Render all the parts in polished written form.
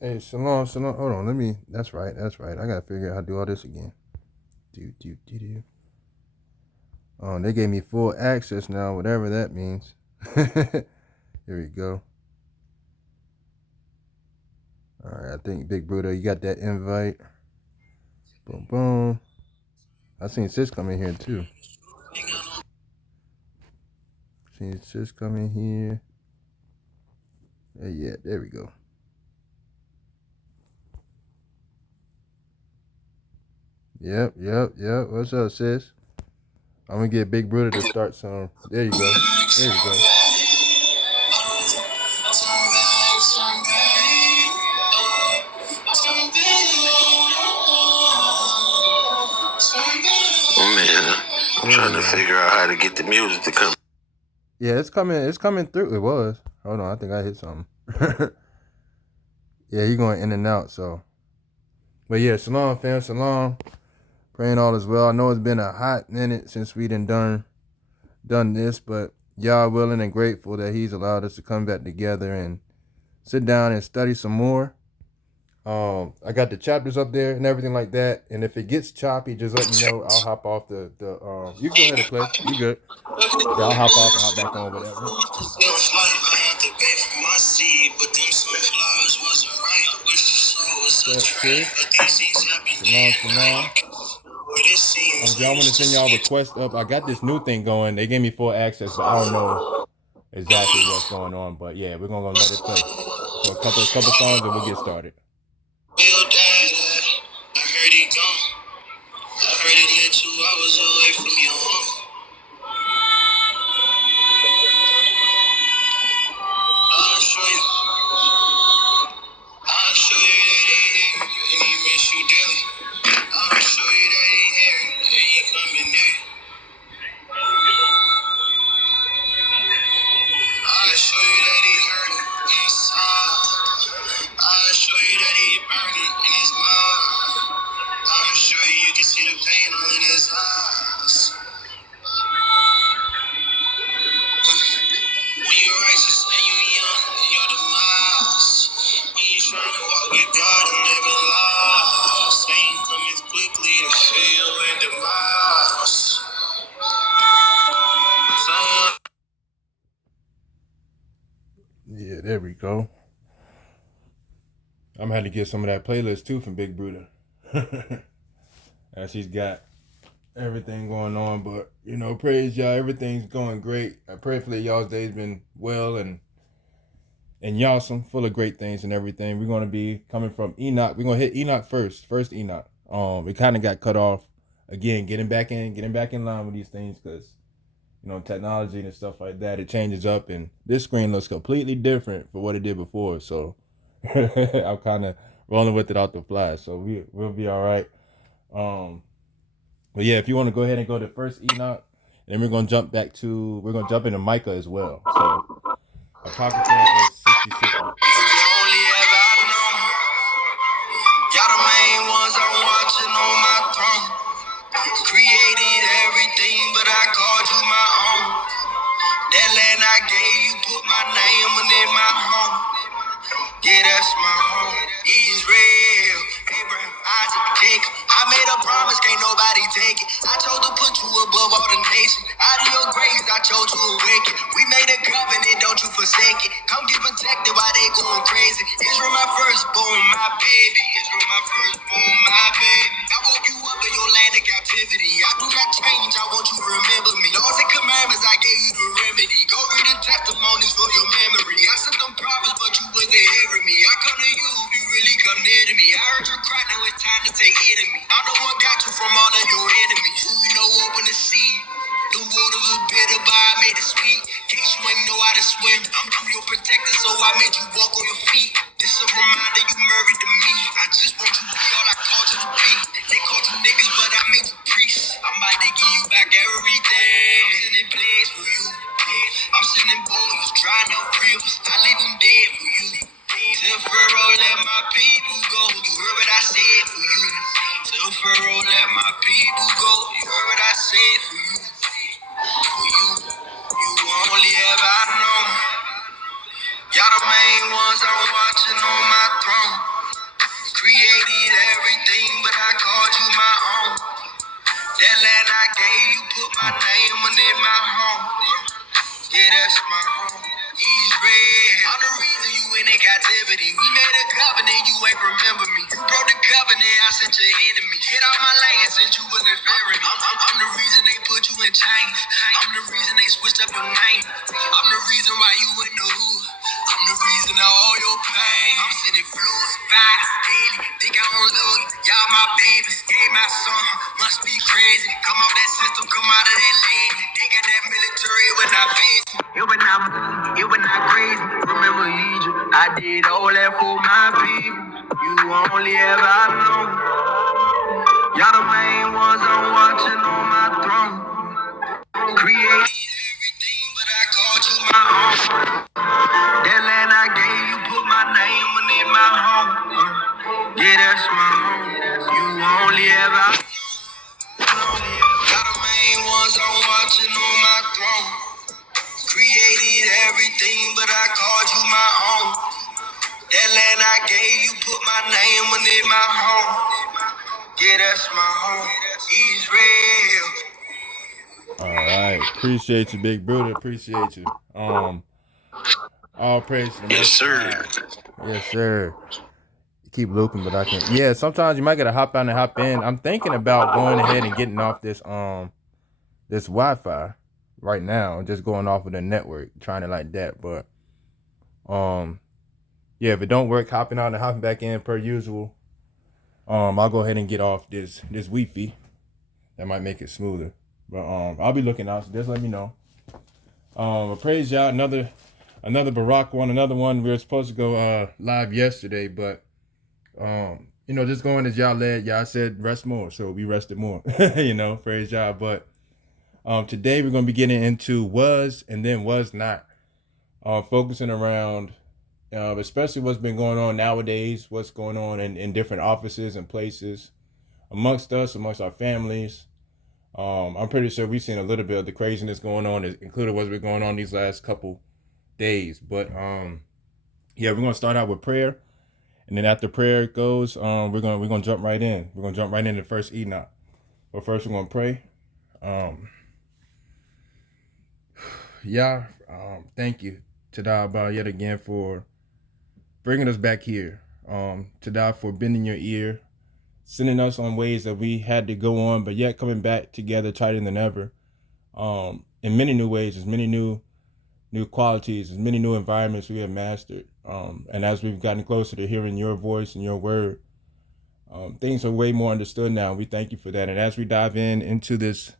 Hey, Shalom, Shalom. Hold on, let me. That's right, that's right. I gotta figure out how to do all this again. Do. Oh, they gave me full access now, whatever that means. Here we go. All right, I think Big Bruto, you got that invite. Boom, boom. I seen Sis come in here too. Seen Sis come in here. Yeah, there we go. Yep. What's up, Sis? I'm gonna get Big Bruto to start some. There you go. There you go. Oh man, I'm trying to figure out how to get the music to come. Yeah, it's coming. It's coming through. It was. Hold on, I think I hit something. Yeah, he going in and out. So, but yeah, Shalom, fam, Shalom. Praying all is well. I know it's been a hot minute since we done this, but y'all willing and grateful that He's allowed us to come back together and sit down and study some more. I got the chapters up there and everything like that. And if it gets choppy, just let me know. I'll hop off the. You can go ahead and play. You good? Yeah, I'll hop off and hop back on, whatever. Shalom. If y'all want to send y'all requests up, I got this new thing going. They gave me full access, but I don't know exactly what's going on. But yeah, we're gonna let it play for a couple songs and we'll get started. I heard he gone. I heard he lived 2 hours away from your home. I'll show you. I'll show you that he here and he miss you daily. I'll show you that he here and he coming near. I'll show you that he hurt inside. I'll show you that he burning in his mind. I'll show you you can see the pain all in his eyes. When you're righteous and you're young and your demise. When you're trying to walk with God and live in lies. Ain't coming quickly to see you in demise. Yeah, there we go. I'm gonna have to get some of that playlist too from Big Bruder. As he's got everything going on, but you know, praise y'all, everything's going great. I prayfully y'all's day's been well and y'awesome, full of great things and everything. We're gonna be coming from Enoch. We're gonna hit Enoch first Enoch. We kind of got cut off again, getting back in line with these things because you know, technology and stuff like that, it changes up and this screen looks completely different for what it did before. So I'm kind of rolling with it out the fly. So we'll be all right. But yeah, if you want to go ahead and go to first Enoch, and then we're gonna jump into Micah as well. So Apocrypha is 66. Y'all the main ones I'm watching on my throne. Created everything, but I called you my own. That land I gave you, put my name in my home. Yeah, that's my home. Israel, Abraham, Isaac, Jacob. I made a promise, can't nobody take it. I chose to put you above all the nations. Out of your grace, I chose to awaken. We made a covenant, don't you forsake it. Come get protected while they going crazy. Israel, my firstborn, my baby. Israel, my firstborn, my baby. I woke you up in your land of captivity. I do not change, I want you to remember me. Laws and commandments, I gave you the remedy. Go read the testimonies for your memory. I sent them prophets, but you wasn't hearing me. I come to you if you really come near to me. I heard your cry, now it's time to take it of me. I know what got you from all of your enemies. Who you know open the sea. The waters was bitter, but I made it sweet. In case you ain't know how to swim, I'm your protector, so I made you walk on your feet. This a reminder you married to me. I just want you to be all I called you to be. They called you niggas, but I made you priests. I'm about to give you back everything. I'm sending plays for you. I'm sending boys, drying up rivers. I leave them dead for you. Tell Pharaoh, let my people go. You heard what I said for you. Tell Pharaoh, let my people go. You heard what I said for you. For you, you only ever known. Y'all the main ones I'm watching on my throne. put my name on it, my home. Yeah, that's my home. Israel. I'm the reason you in captivity. We made a covenant, you ain't remember me. You broke the covenant, I sent your enemy. Get out my lane since you was inferior. I'm the reason they put you in chains. I'm the reason they switched up your name. I'm the reason why you in the hood. I'm the reason of all your pain. I'm sending floors, vibes, daily. Think I don't love you. Y'all my babies, gave my son. Must be crazy. Come out that system, come out of that lane. They got that military when I face. It was not moving, it was not crazy. Remember Egypt, I did all that for my people. You only ever know. Y'all the main ones I'm watching on my throne. Created everything, but I called you my own. That land I gave you, put my name on it, my home. Yeah, that's my home. You only ever know. Y'all the main ones I'm watching on my throne. Created everything, but I called you my own. That land I gave you, put my name on it, my home. Yeah, that's my home. Israel. All right. Appreciate you, big brother. Appreciate you. All praise to the Most High. Yes, sir. Keep looping, but I can't. Yeah, sometimes you might gotta hop out and hop in. I'm thinking about going ahead and getting off this this Wi-Fi right now, just going off of the network, trying it like that. But yeah, if it don't work, hopping out and hopping back in per usual. I'll go ahead and get off this Wi-Fi. That might make it smoother. But I'll be looking out, so just let me know. Praise y'all. Another Barack one, another one. We were supposed to go live yesterday, but just going as y'all led, y'all said rest more, so we rested more. Praise y'all. But today we're gonna be getting into was and then was not. Focusing around especially what's been going on nowadays, what's going on in different offices and places amongst us, amongst our families. I'm pretty sure we've seen a little bit of the craziness going on, including what's been going on these last couple days. But yeah, we're gonna start out with prayer, and then after prayer goes, we're gonna jump right in. We're gonna jump right into the first Enoch. But first, we're gonna pray. Thank you to Abba yet again for bringing us back here. To God for bending your ear, sending us on ways that we had to go on, but yet coming back together tighter than ever. In many new ways, there's many new qualities, there's many new environments we have mastered. And as we've gotten closer to hearing your voice and your word, things are way more understood now. We thank you for that. And as we dive into these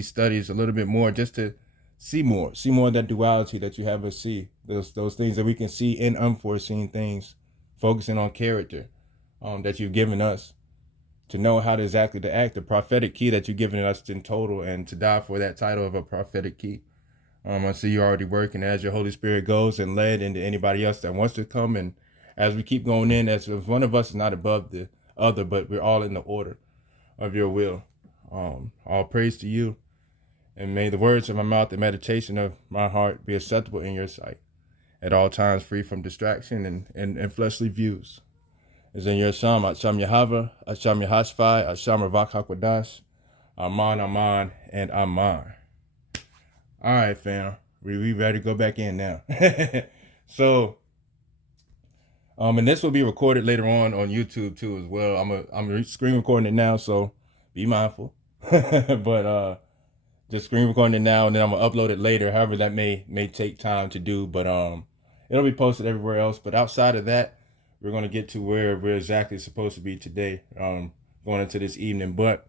studies a little bit more, just to see more of that duality that you have us see, those things that we can see in unforeseen things, focusing on character that you've given us to know how to exactly to act, the prophetic key that you've given us in total, and to die for that title of a prophetic key. I see you already working as your Holy Spirit goes and led into anybody else that wants to come. And as we keep going in, as if one of us is not above the other, but we're all in the order of your will. All praise to you. And may the words of my mouth and meditation of my heart be acceptable in your sight, at all times free from distraction and fleshly views. Is in your Sham, Asham Yahava, Asham Yahashphai, Asham Ravak HaKodash, Aman, and Aman. All right, fam. We ready to go back in now. So, and this will be recorded later on YouTube too as well. I'm screen recording it now, so be mindful. But just screen recording it now, and then I'm gonna upload it later. However, that may take time to do, but it'll be posted everywhere else. But outside of that, we're gonna get to where we're exactly supposed to be today, going into this evening. But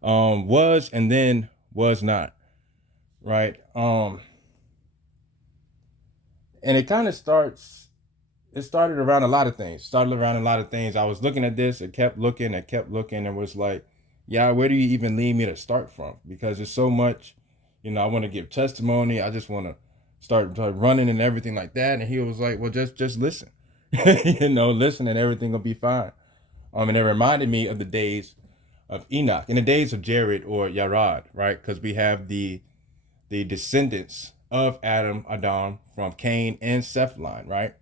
was and then was not, right? And it kind of starts. It started around a lot of things. I was looking at this. It kept looking, and was like, yeah, where do you even lead me to start from? Because there's so much, I want to give testimony. I just want to start running and everything like that. And he was like, well, just listen, listen, and everything will be fine. And it reminded me of the days of Enoch, in the days of Jared or Yarad, right? Because we have the descendants of Adam from Cain and Seth line, right?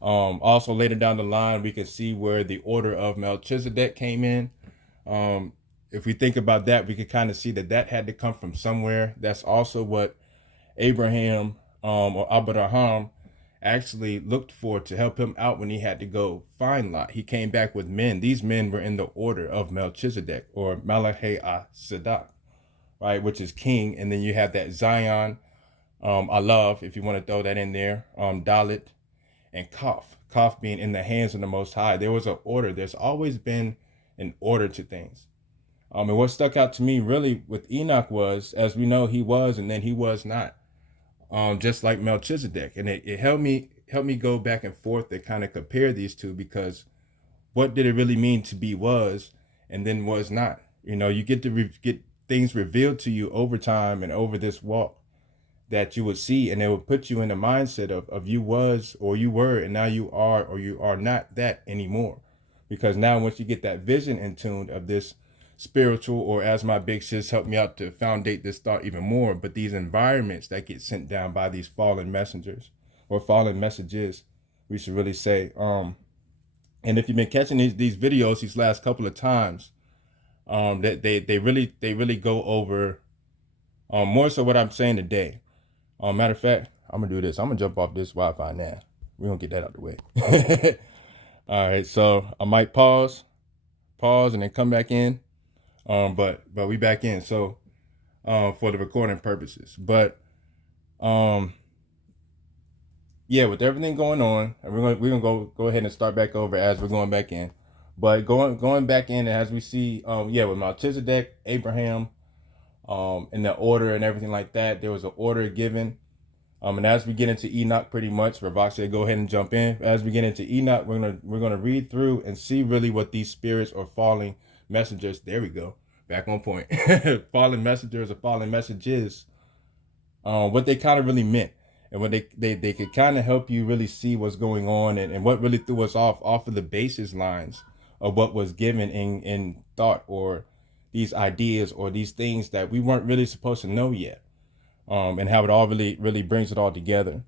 Also later down the line, we can see where the order of Melchizedek came in. if we think about that, we could kind of see that that had to come from somewhere. That's also what Abraham or Abraham actually looked for to help him out when he had to go find Lot. He came back with men. These men were in the order of Melchizedek or Malachi Sadak, right, which is king. And then you have that Zion, Alav, if you want to throw that in there, Dalit, and Kaf. Kaf being in the hands of the Most High. There was an order. There's always been an order to things. And what stuck out to me really with Enoch was, as we know, he was and then he was not. Just like Melchizedek. And it helped me go back and forth and kind of compare these two, because what did it really mean to be was and then was not? You know, you get to get things revealed to you over time and over this walk that you would see, and it would put you in the mindset of you was or you were, and now you are or you are not that anymore. Because now once you get that vision in tune of this spiritual, or as my big sis helped me out to foundate this thought even more, but these environments that get sent down by these fallen messengers or fallen messages, we should really say. And if you've been catching these videos these last couple of times, that they really go over more so what I'm saying today. Matter of fact, I'm gonna do this. I'm gonna jump off this Wi-Fi now. We're gonna get that out the way. All right, so I might pause, and then come back in. But we back in. So, for the recording purposes. But, yeah, with everything going on, and we're gonna go ahead and start back over as we're going back in. But going back in, as we see, with Melchizedek, Abraham, in the order and everything like that, there was an order given. And as we get into Enoch, pretty much, Ravak said, go ahead and jump in. As we get into Enoch, we're gonna read through and see really what these spirits or falling messengers. There we go, back on point. Fallen messengers or fallen messages. What they kind of really meant, and what they could kind of help you really see what's going on, and what really threw us off of the basis lines of what was given in thought, or these ideas or these things that we weren't really supposed to know yet. And how it all really brings it all together.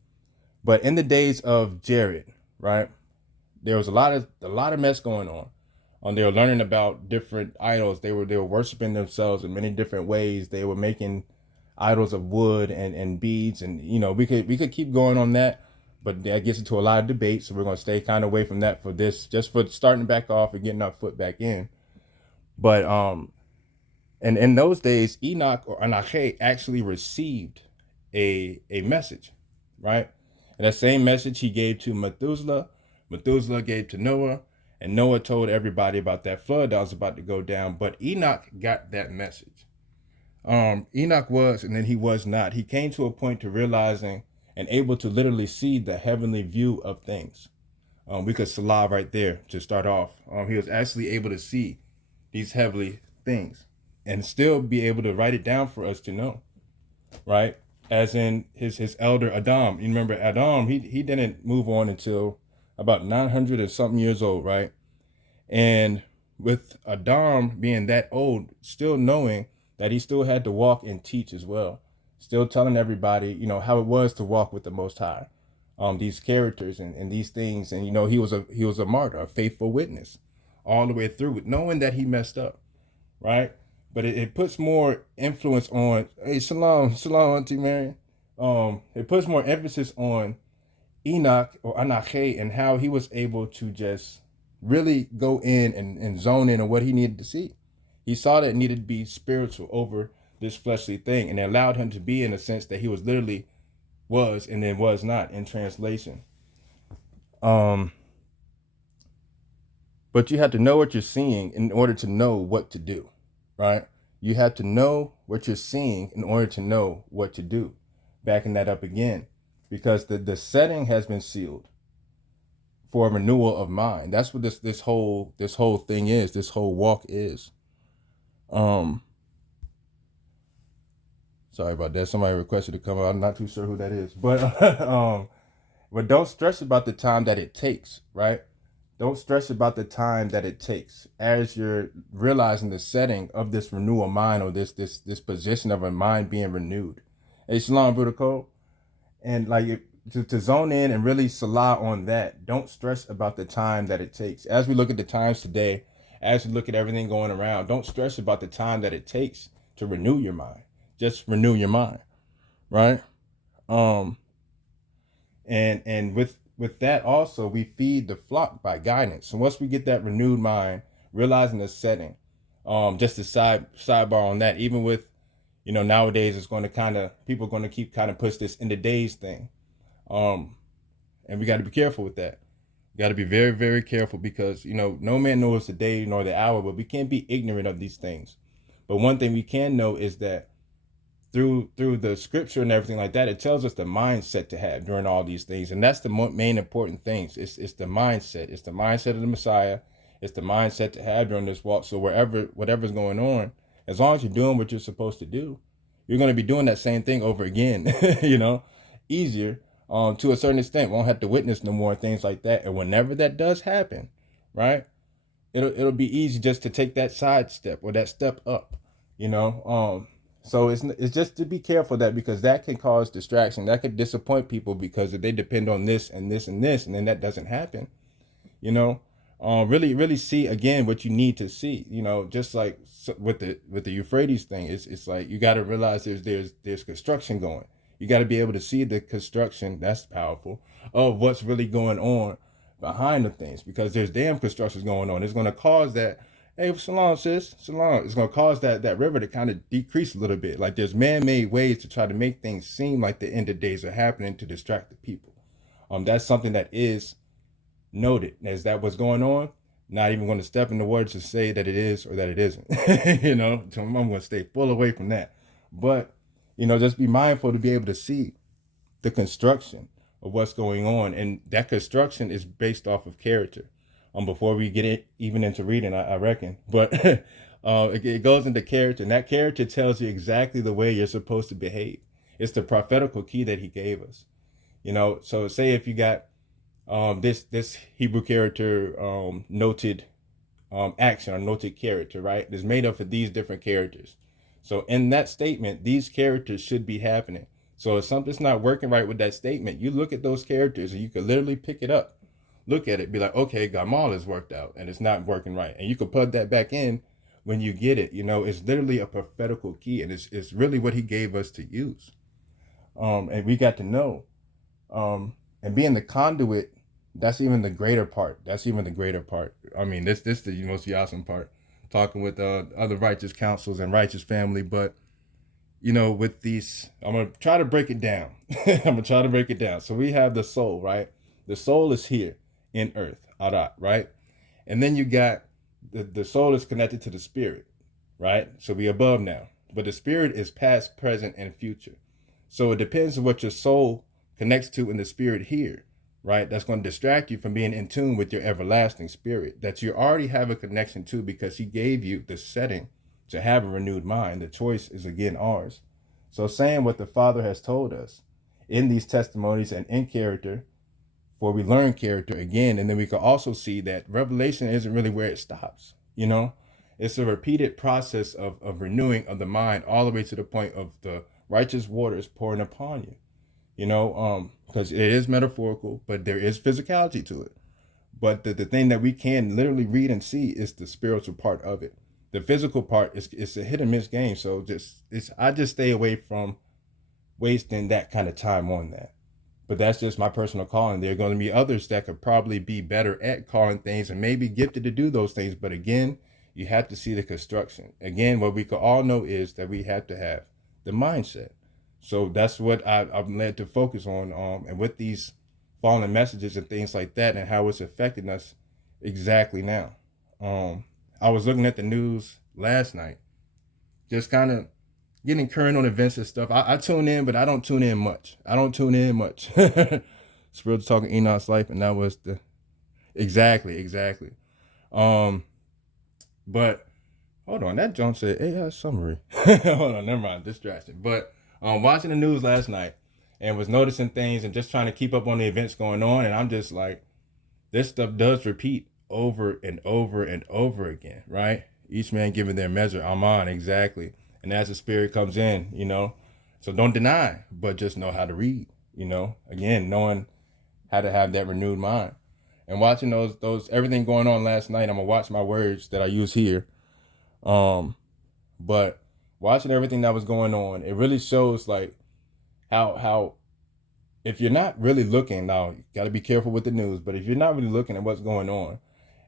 But in the days of Jared, right, there was a lot of mess going on. They were learning about different idols. They were worshiping themselves in many different ways. They were making idols of wood and beads, and you know, we could keep going on that, but that gets into a lot of debate. So we're gonna stay kind of away from that for this, just for starting back off and getting our foot back in. But and in those days, Enoch or Anache actually received a message, right? And that same message he gave to Methuselah. Methuselah gave to Noah, and Noah told everybody about that flood that was about to go down. But Enoch got that message. Enoch was, and then he was not. He came to a point to realizing and able to literally see the heavenly view of things. We could Salah right there to start off. He was actually able to see these heavenly things and still be able to write it down for us to know, right? As in his elder Adam. You remember Adam, he didn't move on until about 900 or something years old, right? And with Adam being that old, still knowing that he still had to walk and teach as well, still telling everybody, you know, how it was to walk with the Most High, these characters and these things. And, you know, he was a martyr, a faithful witness all the way through, with knowing that he messed up, right? But it puts more influence on, hey, shalom, Auntie Mary. It puts more emphasis on Enoch or Anache and how he was able to just really go in and zone in on what he needed to see. He saw that it needed to be spiritual over this fleshly thing, and it allowed him to be in a sense that he was literally was and then was not in translation. But you have to know what you're seeing in order to know what to do. Right? You have to know what you're seeing in order to know what to do. Backing that up again, because the setting has been sealed for a renewal of mind. That's what this whole thing is. This whole walk is. Sorry about that. Somebody requested to come out. I'm not too sure who that is, but but don't stress about the time that it takes. Right? Don't stress about the time that it takes as you're realizing the setting of this renewal mind, or this position of a mind being renewed. Hey, shalom, Buddha Code. And like to zone in and really salah on that. Don't stress about the time that it takes. As we look at the times today, as you look at everything going around, don't stress about the time that it takes to renew your mind. Just renew your mind, right? Um, and with that also, we feed the flock by guidance. So once we get that renewed mind, realizing the setting, just a sidebar on that, even with, nowadays it's going to people are going to keep kind of push this in the days thing. And we got to be careful with that. We got to be very, very careful because, no man knows the day nor the hour, but we can't be ignorant of these things. But one thing we can know is that through the scripture and everything like that, it tells us the mindset to have during all these things. And that's the main important things. It's the mindset. It's the mindset of the Messiah. It's the mindset to have during this walk. So whatever's going on, as long as you're doing what you're supposed to do, you're going to be doing that same thing over again, easier, to a certain extent. Won't have to witness no more things like that. And whenever that does happen, right, it'll be easy just to take that side step or that step up, So it's just to be careful that, because that can cause distraction. That could disappoint people because if they depend on this and this and this, and then that doesn't happen, really, really see again what you need to see, just like with the Euphrates thing, it's like, you got to realize there's construction going. You got to be able to see the construction. That's powerful, of what's really going on behind the things, because there's damn constructions going on. It's going to cause that. Hey, Salah, sis, Salah. It's going to cause that river to kind of decrease a little bit. Like, there's man-made ways to try to make things seem like the end of days are happening to distract the people. That's something that is noted. Is that what's going on? Not even going to step in the words to say that it is or that it isn't. So I'm going to stay full away from that. But, just be mindful to be able to see the construction of what's going on. And that construction is based off of character. Before we get it even into reading, I reckon. But it goes into character, and that character tells you exactly the way you're supposed to behave. It's the prophetical key that he gave us. So say if you got this Hebrew character, noted action or noted character, right? It's made up of these different characters. So in that statement, these characters should be happening. So if something's not working right with that statement, you look at those characters and you can literally pick it up. Look at it, be like, okay, Gamal is worked out and it's not working right. And you can plug that back in when you get it. It's literally a prophetical key, and it's really what he gave us to use. And we got to know. And being the conduit, that's even the greater part. I mean, this is the most awesome part. Talking with other righteous councils and righteous family, but with these, I'm gonna try to break it down. So we have the soul, right? The soul is here in earth, Arat, right? And then you got the soul is connected to the spirit, right? So we above now, but the spirit is past, present, and future. So it depends on what your soul connects to in the spirit here, right? That's going to distract you from being in tune with your everlasting spirit that you already have a connection to, because he gave you the setting to have a renewed mind. The choice is again ours. So saying what the Father has told us in these testimonies and in character, for we learn character again, and then we can also see that revelation isn't really where it stops. It's a repeated process of renewing of the mind all the way to the point of the righteous waters pouring upon you. Because it is metaphorical, but there is physicality to it. But the thing that we can literally read and see is the spiritual part of it. The physical part is a hit and miss game. So I just stay away from wasting that kind of time on that. But that's just my personal calling. There are going to be others that could probably be better at calling things and maybe gifted to do those things. But again, you have to see the construction. Again, what we could all know is that we have to have the mindset. So that's what I'm led to focus on. And with these fallen messages and things like that, and how it's affecting us exactly now. I was looking at the news last night, just kind of getting current on events and stuff. I tune in, but I don't tune in much. Spiritual Talking Enoch's Life, and that was the exactly. But hold on, that John said AI summary. Hold on, never mind, distraction. But watching the news last night and was noticing things and just trying to keep up on the events going on, and I'm just like, this stuff does repeat over and over and over again, right? Each man giving their measure. Amen, exactly. And as the spirit comes in, so don't deny, but just know how to read, again, knowing how to have that renewed mind. And watching those everything going on last night, I'm gonna watch my words that I use here. But watching everything that was going on, it really shows like how if you're not really looking, now you got to be careful with the news, but if you're not really looking at what's going on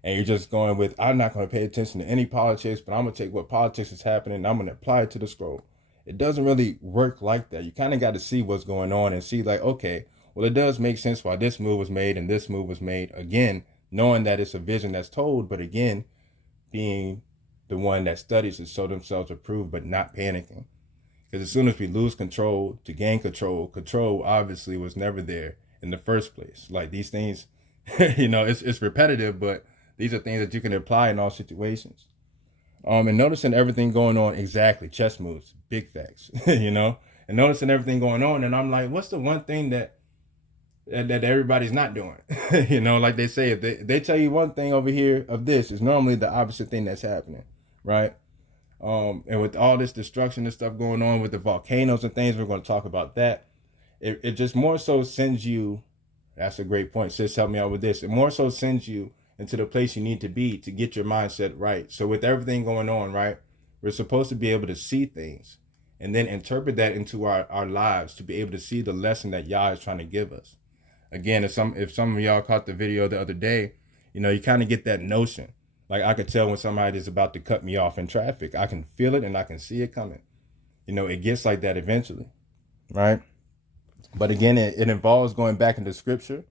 and you're just going with, I'm not going to pay attention to any politics, but I'm going to take what politics is happening and I'm going to apply it to the scroll. It doesn't really work like that. You kind of got to see what's going on and see like, okay, well, it does make sense why this move was made and this move was made. Again, knowing that it's a vision that's told, but again, being the one that studies to show themselves approved, but not panicking. Because as soon as we lose control to gain control, control obviously was never there in the first place. Like these things, it's repetitive, but these are things that you can apply in all situations. And noticing everything going on, exactly, chess moves, big facts, and noticing everything going on, and I'm like, what's the one thing that everybody's not doing? Like they say, if they tell you one thing over here of this, is normally the opposite thing that's happening, right? And with all this destruction and stuff going on with the volcanoes and things, we're going to talk about that. It just more so sends you, that's a great point, sis, help me out with this. It more so sends you into the place you need to be to get your mindset right. So with everything going on, right, we're supposed to be able to see things and then interpret that into our lives to be able to see the lesson that Yah is trying to give us. Again, if some of y'all caught the video the other day, you kind of get that notion. Like I could tell when somebody is about to cut me off in traffic. I can feel it and I can see it coming. It gets like that eventually, right? But again, it involves going back into scripture,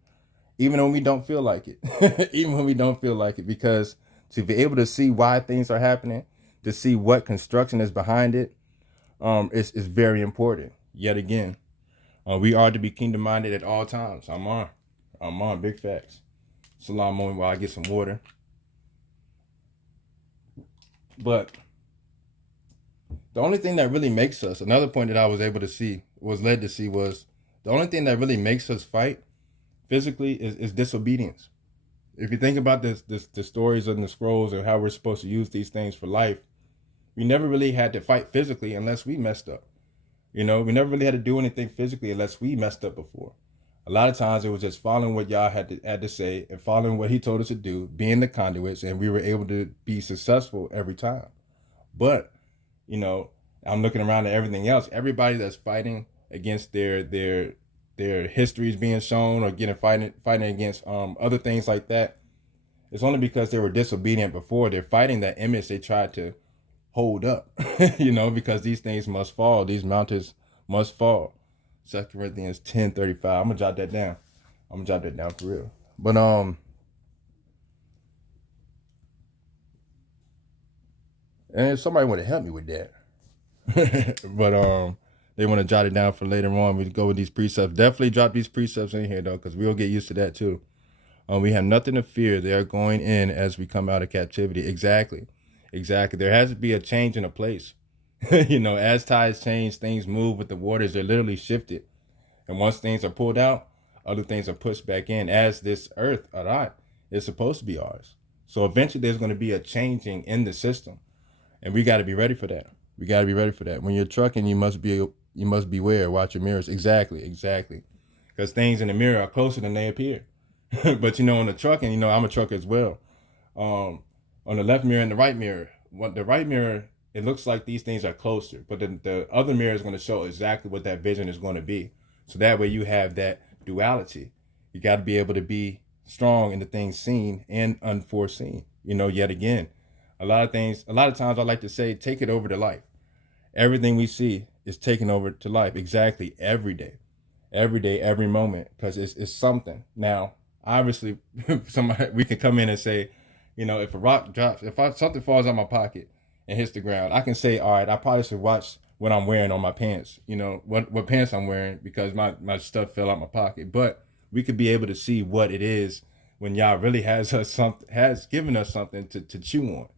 even when we don't feel like it. Even when we don't feel like it, because to be able to see why things are happening, to see what construction is behind it, is very important. Yet again, we are to be kingdom-minded at all times. I'm on, big facts. Salah moment while I get some water. But the only thing that really makes us, another point that I was able to see, was led to see, was the only thing that really makes us fight physically is disobedience. If you think about the stories in the scrolls and how we're supposed to use these things for life, we never really had to fight physically unless we messed up. We never really had to do anything physically unless we messed up before. A lot of times it was just following what Yah had to say and following what he told us to do, being the conduits, and we were able to be successful every time. But, I'm looking around at everything else. Everybody that's fighting against their histories being shown or fighting against other things like that, it's only because they were disobedient before. They're fighting that image they tried to hold up, because these things must fall. These mountains must fall. 2 Corinthians 10:35. I'm gonna jot that down. For real. But and if somebody want to help me with that, but they want to jot it down for later on. We go with these precepts. Definitely drop these precepts in here though, because we'll get used to that too. We have nothing to fear. They are going in as we come out of captivity. Exactly. There has to be a change in a place. As tides change, things move with the waters. They're literally shifted. And once things are pulled out, other things are pushed back in. As this earth, Arat, is supposed to be ours. So eventually there's going to be a changing in the system. And we got to be ready for that. When you're trucking, you must beware. Watch your mirrors. Exactly. Because things in the mirror are closer than they appear. But on the trucking, I'm a trucker as well. On the left mirror and the right mirror. The right mirror, it looks like these things are closer, but the other mirror is going to show exactly what that vision is going to be. So that way you have that duality. You got to be able to be strong in the things seen and unforeseen. Yet again, a lot of times I like to say, take it over to life. Everything we see is taken over to life. Exactly. Every day, every moment, because it's something. Now, obviously, we can come in and say, if a rock drops, something falls out my pocket and hits the ground, I can say, all right, I probably should watch what I'm wearing on my pants, what pants I'm wearing, because my stuff fell out my pocket. But we could be able to see what it is when Yah really has given us something to chew on,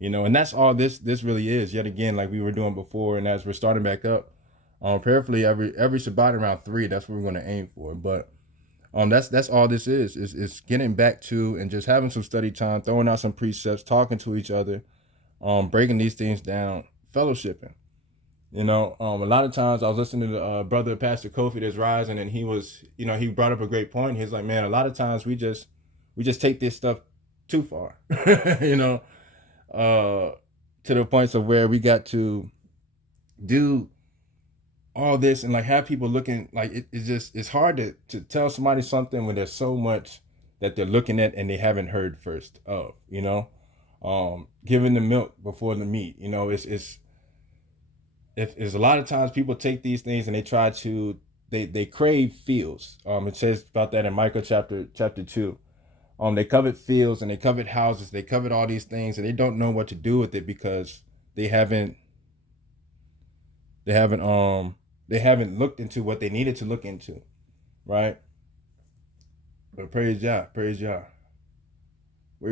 and that's all this really is. Yet again, like we were doing before, and as we're starting back up, prayerfully every Shabbat around 3, that's what we're going to aim for. But that's all this is getting back to and just having some study time, throwing out some precepts, talking to each other, breaking these things down, fellowshipping. A lot of times I was listening to the brother Pastor Kofi that's rising, and he was, he brought up a great point. He's like, man, a lot of times we just we just take this stuff too far, you know, to the points of where we got to do all this and like have people looking like it's hard to tell somebody something when there's so much that they're looking at and they haven't heard first of, you know. Giving the milk before the meat, you know, it's a lot of times people take these things and they try to they crave fields. It says about that in Micah chapter 2. They covet fields and they covet houses, they covet all these things and they don't know what to do with it because they haven't looked into what they needed to look into, right? But praise Yah. Where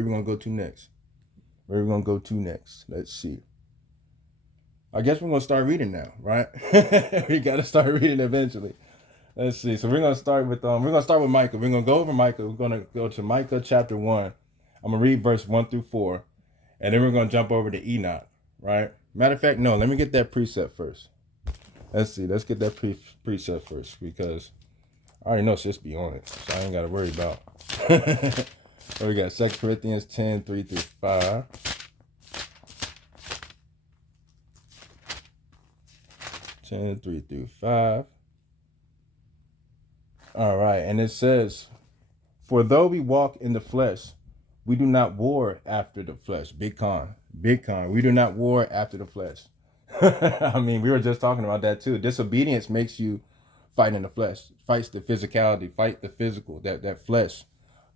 are we gonna go to next? Let's see. I guess we're gonna start reading now, right? We gotta start reading eventually. Let's see. So we're gonna start with Micah. We're gonna go over Micah. We're gonna go to Micah chapter 1. I'm gonna read verse 1 through 4, and then we're gonna jump over to Enoch, right? Matter of fact, no. Let me get that precept first. Let's see. Let's get that precept first because I already know sis be on it, so I ain't gotta worry about. So we got 2 Corinthians 10, 3 through 5. All right, and it says, "For though we walk in the flesh, we do not war after the flesh." Big con. We do not war after the flesh. I mean, we were just talking about that too. Disobedience makes you fight in the flesh, fights the physicality, fight the physical, that flesh,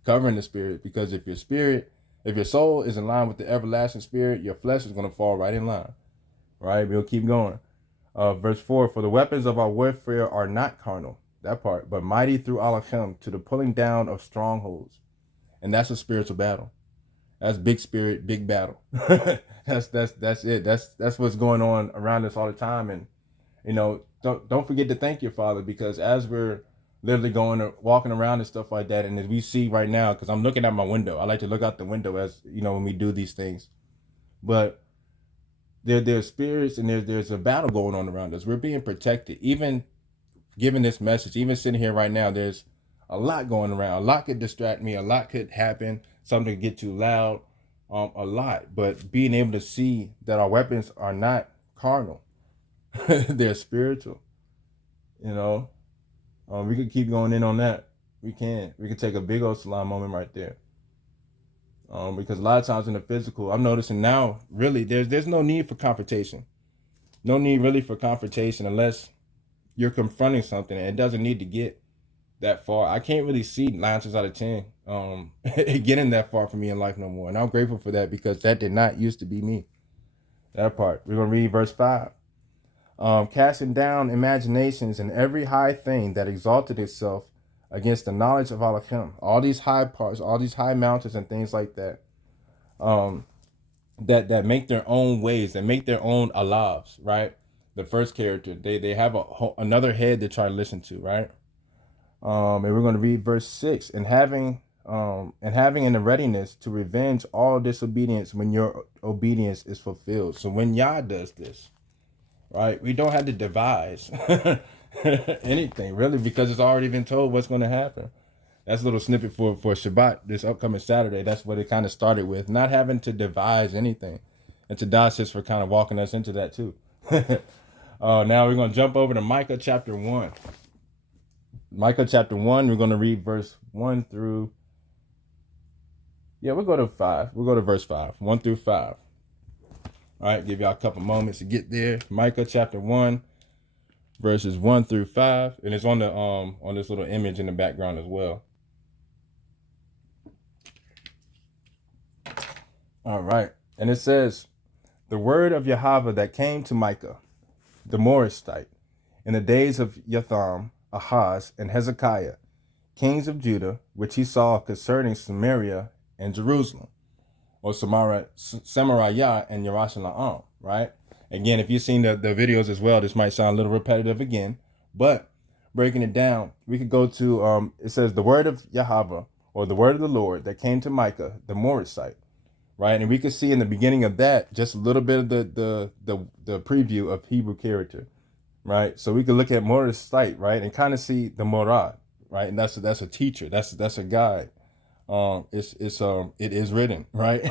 covering the spirit. Because if your soul is in line with the everlasting spirit, your flesh is going to fall right in line. Right? We'll keep going. Verse 4, "For the weapons of our warfare are not carnal," that part, "but mighty through Elohim to the pulling down of strongholds." And that's a spiritual battle. That's big spirit, big battle. That's it. That's what's going on around us all the time. And you know, don't forget to thank your Father, because as we're literally walking around and stuff like that, and as we see right now, because I'm looking out my window, I like to look out the window as you know when we do these things, but there's spirits and there's a battle going on around us. We're being protected. Even given this message, even sitting here right now, there's a lot going around. A lot could distract me. A lot could happen. Something could get too loud. A lot. But being able to see that our weapons are not carnal. They're spiritual. You know, we could keep going in on that. We can. We could take a big old Salah moment right there. Because a lot of times in the physical, I'm noticing now, really, there's no need for confrontation. No need really for confrontation unless you're confronting something, and it doesn't need to get that far. I can't really see 9 times out of 10 getting that far for me in life no more. And I'm grateful for that, because that did not used to be me. That part. We're going to read verse 5. "Casting down imaginations and every high thing that exalted itself against the knowledge of Elohim." All these high parts, all these high mountains and things like that, that make their own ways, that make their own Allahs, right? The first character, they have another head they try to listen to, right? And we're going to read verse 6. "And having in the readiness to revenge all disobedience when your obedience is fulfilled." So when Yah does this, right, we don't have to devise anything really, because it's already been told what's going to happen. That's a little snippet for Shabbat this upcoming Saturday. That's what it kind of started with, not having to devise anything. And to Dasis for kind of walking us into that too. Now we're going to jump over to Micah chapter 1. Micah chapter 1, we're going to read verse 1 through, we'll go to 5. We'll go to verse 5, 1 through 5. All right, give y'all a couple moments to get there. Micah chapter 1, verses 1 through 5, and it's on the on this little image in the background as well. All right, and it says, "The word of Yahweh that came to Micah, the Morishite, in the days of Jotham, Ahaz, and Hezekiah, kings of Judah, which he saw concerning Samaria and Jerusalem," or Samaria and Yerushalayim, right? Again, if you've seen the videos as well, this might sound a little repetitive again, but breaking it down, we could go to, it says, "The word of Yahweh," or "the word of the Lord that came to Micah, the Morishite," right? And we could see in the beginning of that just a little bit of the preview of Hebrew character, right? So we could look at Morishite, right, and kind of see the Morad, right? And that's a teacher, that's a guide. it is written, right?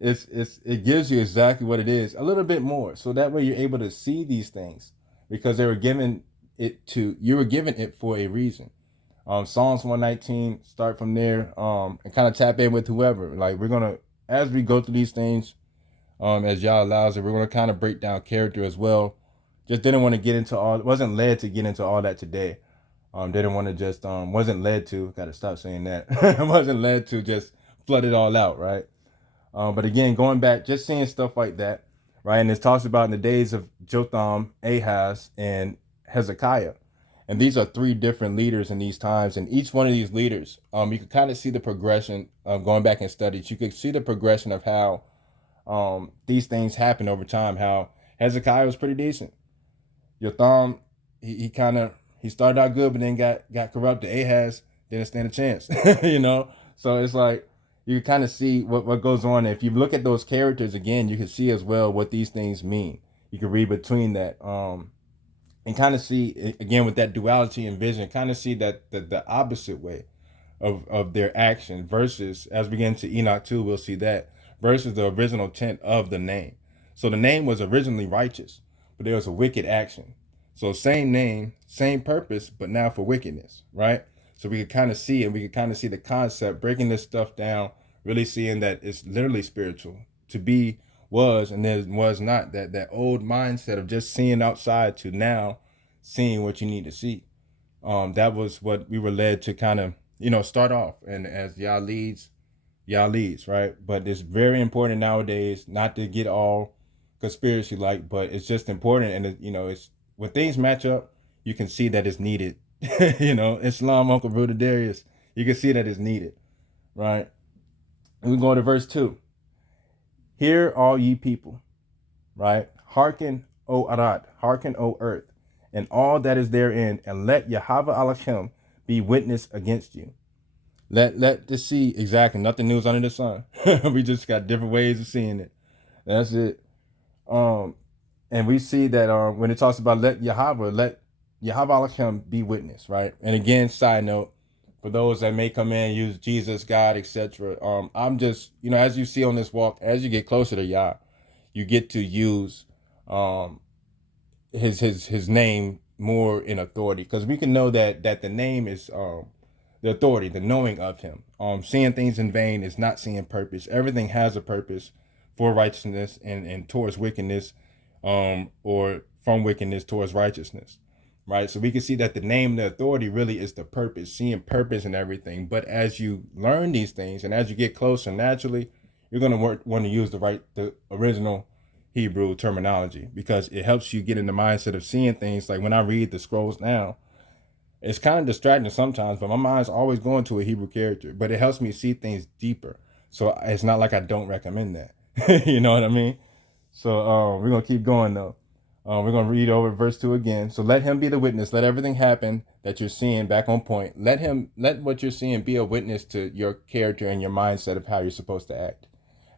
It gives you exactly what it is, a little bit more, so that way you're able to see these things because they were given you were given it for a reason. Psalms 119, start from there, and kind of tap in with whoever. Like we're gonna, as we go through these things, as Yah allows it, we're gonna kind of break down character as well. Just didn't want to get into all, wasn't led to get into all that today. Didn't want to just, wasn't led to, gotta stop saying that. Wasn't led to just flood it all out, right? But again, going back, just seeing stuff like that, right? And it talks about in the days of Jotham, Ahaz, and Hezekiah. And these are three different leaders in these times. And each one of these leaders, you can kind of see the progression of going back and studies. You could see the progression of how these things happen over time. How Hezekiah was pretty decent. Jotham, he kind of he started out good, but then got corrupted. Ahaz didn't stand a chance, you know. So it's like you kind of see what goes on. If you look at those characters again, you can see as well what these things mean. You can read between that, and kind of see again with that duality and vision. Kind of see that the opposite way of their action versus as we get into Enoch 2, we'll see that versus the original intent of the name. So the name was originally righteous, but there was a wicked action. So same name, same purpose, but now for wickedness, right? So we could kind of see, and we could kind of see the concept, breaking this stuff down, really seeing that it's literally spiritual. To be was and then was not. That old mindset of just seeing outside to now seeing what you need to see. That was what we were led to kind of, start off. And as Yah leads, right? But it's very important nowadays not to get all conspiracy like, but it's just important. And it's when things match up, you can see that it's needed. Islam, Uncle Bruder Darius, you can see that it's needed, right? And we go to verse 2. Hear all ye people, right? Hearken, O Arad, hearken, O earth, and all that is therein, and let Yahweh Elohim be witness against you. Let this see exactly nothing new under the sun. We just got different ways of seeing it. That's it. And we see that when it talks about let Yahweh Elohim be witness, right? And again, side note, for those that may come in, use Jesus, God, etc. I'm just, as you see on this walk, as you get closer to Yah, you get to use his name more in authority, because we can know that the name is the authority, the knowing of him. Seeing things in vain is not seeing purpose. Everything has a purpose for righteousness and towards wickedness, or from wickedness towards righteousness, right? So we can see that the name, the authority really is the purpose, seeing purpose in everything. But as you learn these things and as you get closer, naturally, you're going to want to use the original Hebrew terminology, because it helps you get in the mindset of seeing things. Like when I read the scrolls now, it's kind of distracting sometimes, but my mind's always going to a Hebrew character, but it helps me see things deeper. So it's not like I don't recommend that. You know what I mean? So we're going to keep going though. We're going to read over verse 2 again. So let him be the witness. Let everything happen that you're seeing back on point. Let what you're seeing be a witness to your character and your mindset of how you're supposed to act.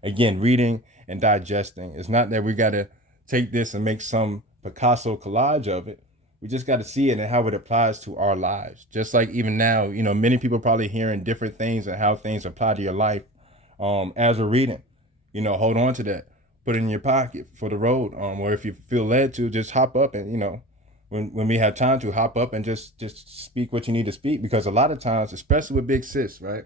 Again, reading and digesting. It's not that we got to take this and make some Picasso collage of it. We just got to see it and how it applies to our lives. Just like even now, many people probably hearing different things and how things apply to your life as we're reading. Hold on to that. Put it in your pocket for the road. Or if you feel led to, just hop up and, when we have time to hop up and just speak what you need to speak. Because a lot of times, especially with Big Sis, right?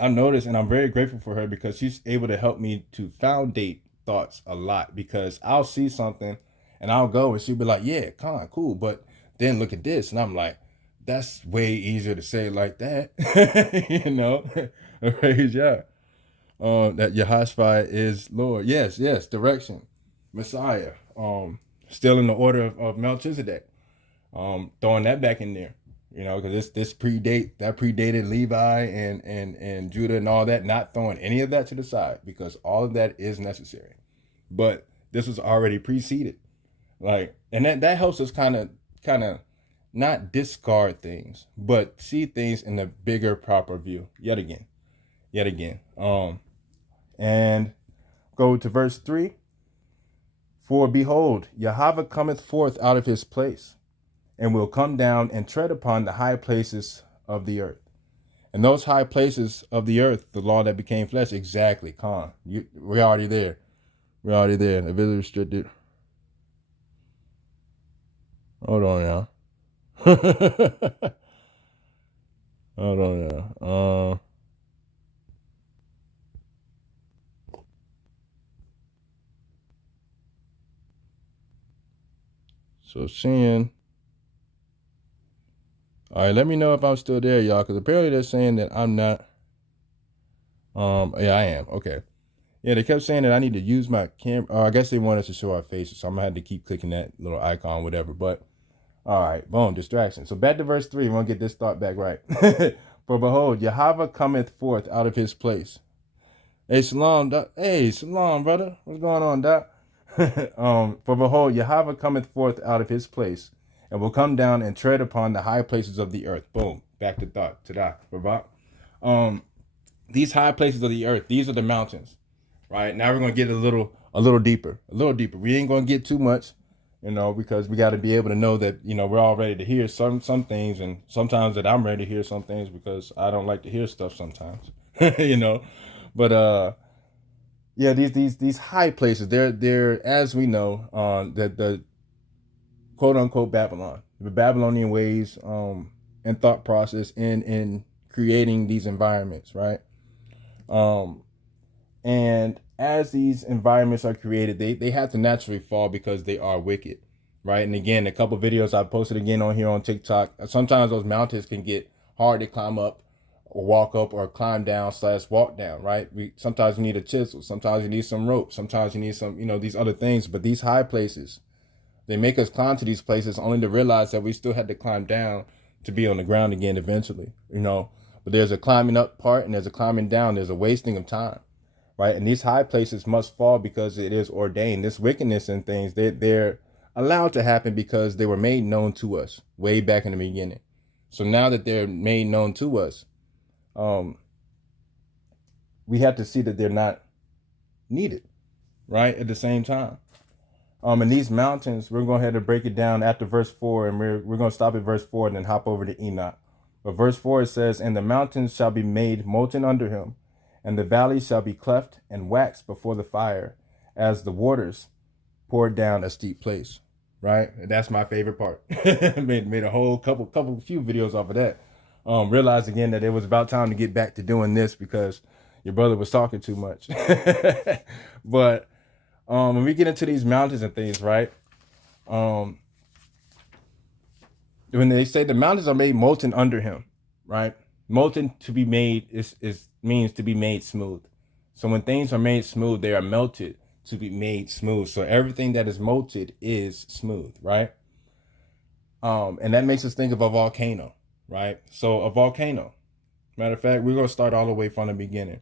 I've noticed, and I'm very grateful for her, because she's able to help me to foundate thoughts a lot. Because I'll see something and I'll go and she'll be like, yeah, cool. But then look at this. And I'm like, that's way easier to say like that. Praise Yah. That Yehoshaphat is Lord. Yes, direction. Messiah. Still in the order of Melchizedek. Throwing that back in there. Because this predated Levi and Judah and all that, not throwing any of that to the side, because all of that is necessary. But this was already preceded. And that helps us kind of not discard things, but see things in the bigger, proper view. Yet again. And go to verse 3. For behold, Yahweh cometh forth out of his place, and will come down and tread upon the high places of the earth. And those high places of the earth, the law that became flesh, exactly, Khan. We're already there. We're already there. The visually restricted. Hold on now. Hold on now. So seeing. All right, let me know if I'm still there, y'all, because apparently they're saying that I'm not. Yeah, I am. Okay. Yeah, they kept saying that I need to use my camera. I guess they want us to show our faces, so I'm gonna have to keep clicking that little icon, whatever. But all right, boom, distraction. So back to verse 3. We're gonna get this thought back right. For behold, Yahweh cometh forth out of his place. Hey, Shalom, Doc. Hey, Shalom, brother. What's going on, Doc? For behold, Yahweh cometh forth out of his place, and will come down and tread upon the high places of the earth. Boom. Back to thought. To Doc. These high places of the earth, these are the mountains. Right? Now we're gonna get a little deeper. We ain't gonna get too much, because we got to be able to know that, we're all ready to hear some things, and sometimes that I'm ready to hear some things because I don't like to hear stuff sometimes. But yeah, these high places, they're as we know, the quote unquote Babylon, the Babylonian ways, and thought process in creating these environments, right? And as these environments are created, they have to naturally fall because they are wicked, right? And again, a couple videos I posted again on here on TikTok. Sometimes those mountains can get hard to climb up, or walk up, or climb down / walk down, right? Sometimes you need a chisel, sometimes you need some rope, sometimes you need some, these other things. But these high places, they make us climb to these places only to realize that we still had to climb down to be on the ground again eventually, But there's a climbing up part and there's a climbing down. There's a wasting of time. Right, and these high places must fall because it is ordained. This wickedness and things, they're allowed to happen because they were made known to us way back in the beginning. So now that they're made known to us, we have to see that they're not needed, right? At the same time, and these mountains, we're going to have to break it down after verse 4, and we're going to stop at verse 4 and then hop over to Enoch. But verse 4, it says, "And the mountains shall be made molten under him, and the valleys shall be cleft and waxed before the fire, as the waters poured down a steep place." Right? And that's my favorite part. made a whole few videos off of that. Realized again that it was about time to get back to doing this because your brother was talking too much. But when we get into these mountains and things, right? When they say the mountains are made molten under him, right? Molten, to be made, is means to be made smooth. So when things are made smooth, they are melted to be made smooth. So everything that is melted is smooth, right? And that makes us think of a volcano, right? So a volcano. Matter of fact, we're gonna start all the way from the beginning.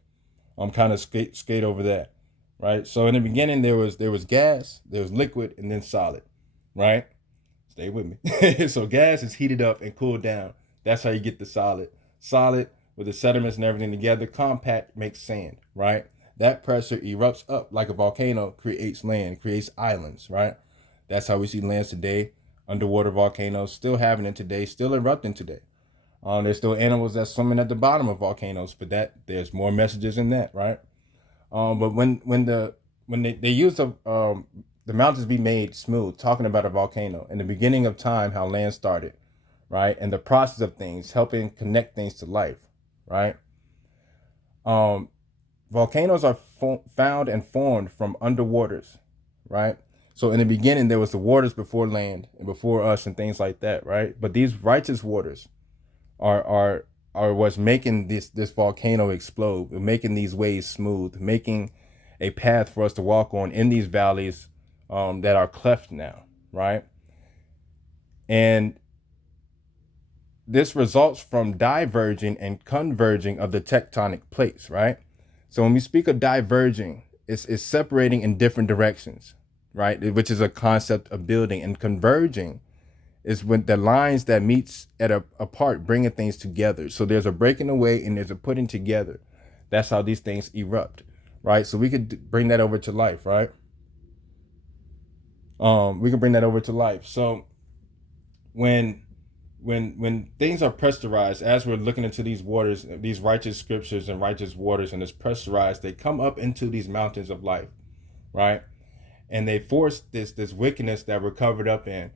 I'm kind of skate over that, right? So in the beginning, there was gas, there was liquid, and then solid, right? Stay with me. So gas is heated up and cooled down. That's how you get the solid. Solid with the sediments and everything together. Compact makes sand, right? That pressure erupts up like a volcano, creates land, creates islands, right? That's how we see lands today. Underwater volcanoes still happening today, still erupting today. There's still animals that's swimming at the bottom of volcanoes, but there's more messages in that, right? But when they use the mountains be made smooth, talking about a volcano in the beginning of time, how land started, right? And the process of things, helping connect things to life, right? Volcanoes are found and formed from underwaters, right? So in the beginning, there was the waters before land and before us and things like that, right? But these righteous waters are what's making this volcano explode, making these ways smooth, making a path for us to walk on in these valleys that are cleft now, right? And this results from diverging and converging of the tectonic plates, right? So when we speak of diverging, it's separating in different directions, right? Which is a concept of building. And converging is when the lines that meets at a part, bringing things together. So there's a breaking away and there's a putting together. That's how these things erupt, right? So we could bring that over to life, right? We can bring that over to life. So when when things are pressurized, as we're looking into these waters, these righteous scriptures and righteous waters, and it's pressurized, they come up into these mountains of life, right? And they force this wickedness that we're covered up in.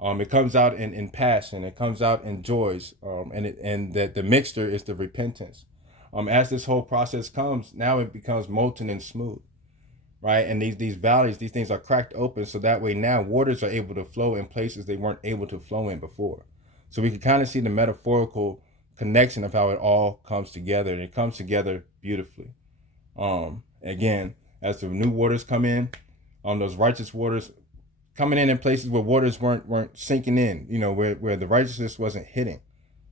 It comes out in passion, it comes out in joys, and that the mixture is the repentance. As this whole process comes, now it becomes molten and smooth, right? And these valleys, these things are cracked open, so that way now waters are able to flow in places they weren't able to flow in before. So we can kind of see the metaphorical connection of how it all comes together, and it comes together beautifully. Again, as the new waters come in, those righteous waters coming in places where waters weren't sinking in, where the righteousness wasn't hitting,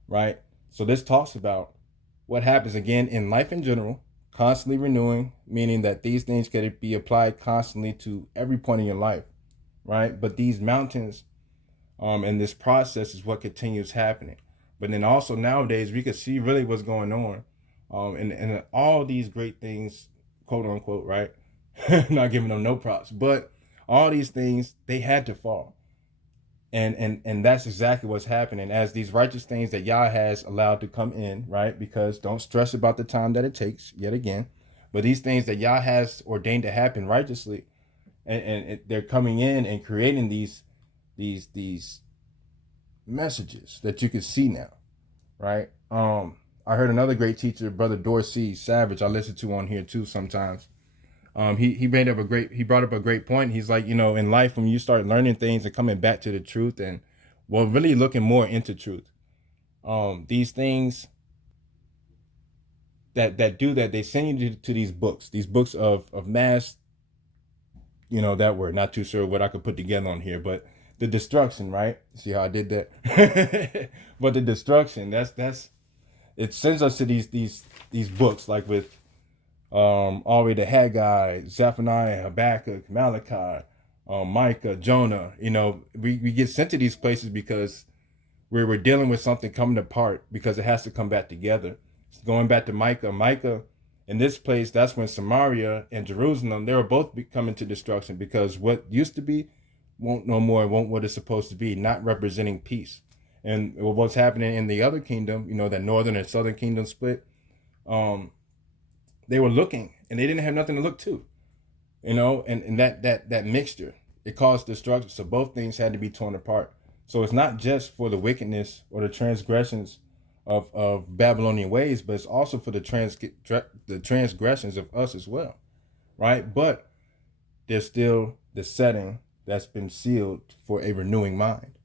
right? So this talks about what happens again in life in general, constantly renewing, meaning that these things can be applied constantly to every point in your life, right? But these mountains, and this process is what continues happening. But then also nowadays we can see really what's going on, and all these great things, quote unquote, right? Not giving them no props, but all these things, they had to fall. And that's exactly what's happening as these righteous things that Yah has allowed to come in, right? Because don't stress about the time that it takes, yet again. But these things that Yah has ordained to happen righteously, and they're coming in and creating these messages that you can see now, right? I heard another great teacher, Brother Dorsey Savage, I listen to on here too sometimes. He brought up a great point. He's like, in life, when you start learning things and coming back to the truth, and well, really looking more into truth, these things that do that, they send you to these books of mass, that word, not too sure what I could put together on here, but the destruction, right? See how I did that? But the destruction, that's it sends us to these books, like with all the way to Haggai, Zephaniah, Habakkuk, Malachi, Micah, Jonah. We get sent to these places because we're dealing with something coming apart, because it has to come back together. Going back to Micah, in this place, that's when Samaria and Jerusalem, they were both coming to destruction, because what used to be won't no more, won't what it's supposed to be, not representing peace. And what's happening in the other kingdom, that northern and southern kingdom split, they were looking and they didn't have nothing to look to, and that mixture, it caused destruction. So both things had to be torn apart. So it's not just for the wickedness or the transgressions of Babylonian ways, but it's also for the transgressions of us as well, right? But there's still the setting that's been sealed for a renewing mind.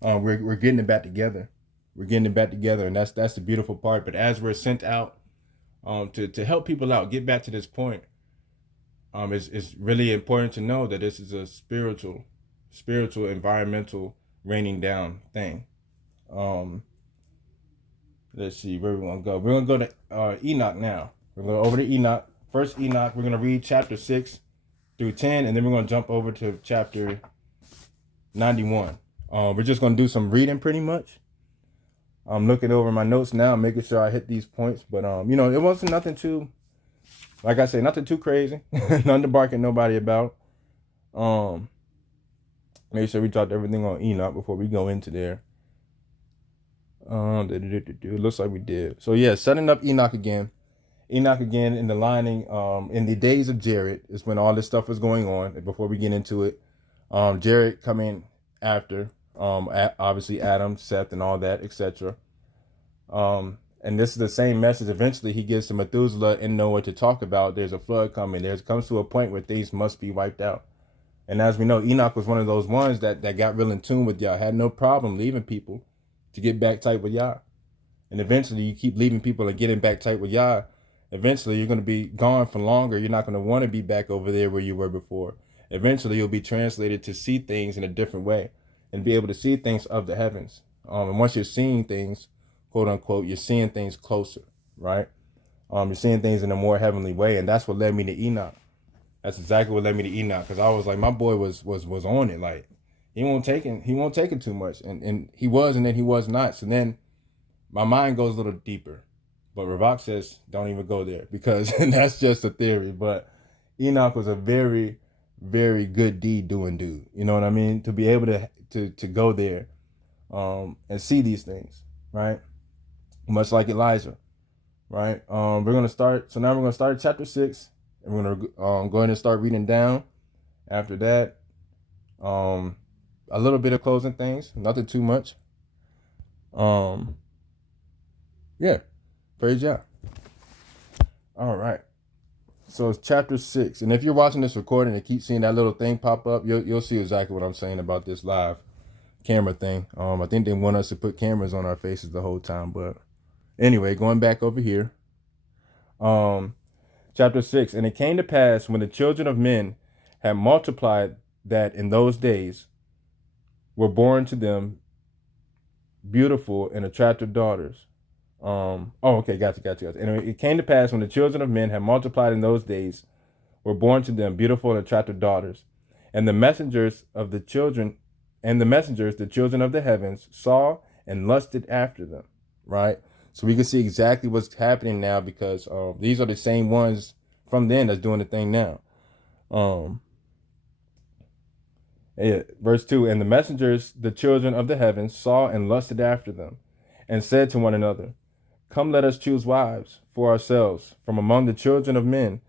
We're getting it back together. We're getting it back together, and that's the beautiful part. But as we're sent out to help people out, get back to this point, it's really important to know that this is a spiritual, environmental raining down thing. Let's see where we want to go. We're going to go to Enoch now. We're going to go over to Enoch. First Enoch, we're going to read chapter 6 through 10, and then we're going to jump over to chapter 91. We're just going to do some reading pretty much. I'm looking over my notes now, making sure I hit these points. But, it wasn't nothing too, like I say, nothing too crazy. Nothing to bark at nobody about. Make sure we dropped everything on Enoch before we go into there. It looks like we did. So, yeah, setting up Enoch again. Enoch again in the lining. In the days of Jared is when all this stuff was going on. Before we get into it, Jared coming after, obviously Adam, Seth, and all that, etc. And this is the same message. Eventually, he gives to Methuselah and Noah to talk about. There's a flood coming. There comes to a point where things must be wiped out. And as we know, Enoch was one of those ones that got real in tune with Yah. Had no problem leaving people to get back tight with Yah. And eventually, you keep leaving people and getting back tight with Yah. Eventually, you're going to be gone for longer. You're not going to want to be back over there where you were before. Eventually, you'll be translated to see things in a different way and be able to see things of the heavens. And once you're seeing things, quote unquote, you're seeing things closer, right? You're seeing things in a more heavenly way. And that's what led me to Enoch. That's exactly what led me to Enoch. Because I was like, my boy was on it. Like, he won't take it too much. And he was, and then he was not. So then my mind goes a little deeper. But Ravak says, don't even go there, because that's just a theory. But Enoch was a very, very good deed doing dude. You know what I mean? To be able to go there, and see these things, right? Much like Elijah, right? We're gonna start. So now we're gonna start at chapter 6, and we're gonna go ahead and start reading down. After that, a little bit of closing things, nothing too much. Yeah, praise God. All right. So it's chapter 6, and if you're watching this recording and keep seeing that little thing pop up, you'll see exactly what I'm saying about this live camera thing. I think they want us to put cameras on our faces the whole time, but anyway, going back over here. Chapter 6, and it came to pass when the children of men had multiplied that in those days were born to them beautiful and attractive daughters. Gotcha. And it came to pass when the children of men had multiplied in those days were born to them beautiful and attractive daughters. And the messengers, the children of the heavens, saw and lusted after them. Right? So we can see exactly what's happening now, because these are the same ones from then that's doing the thing now. Verse 2, and the messengers, the children of the heavens, saw and lusted after them, and said to one another, come, let us choose wives for ourselves from among the children of men,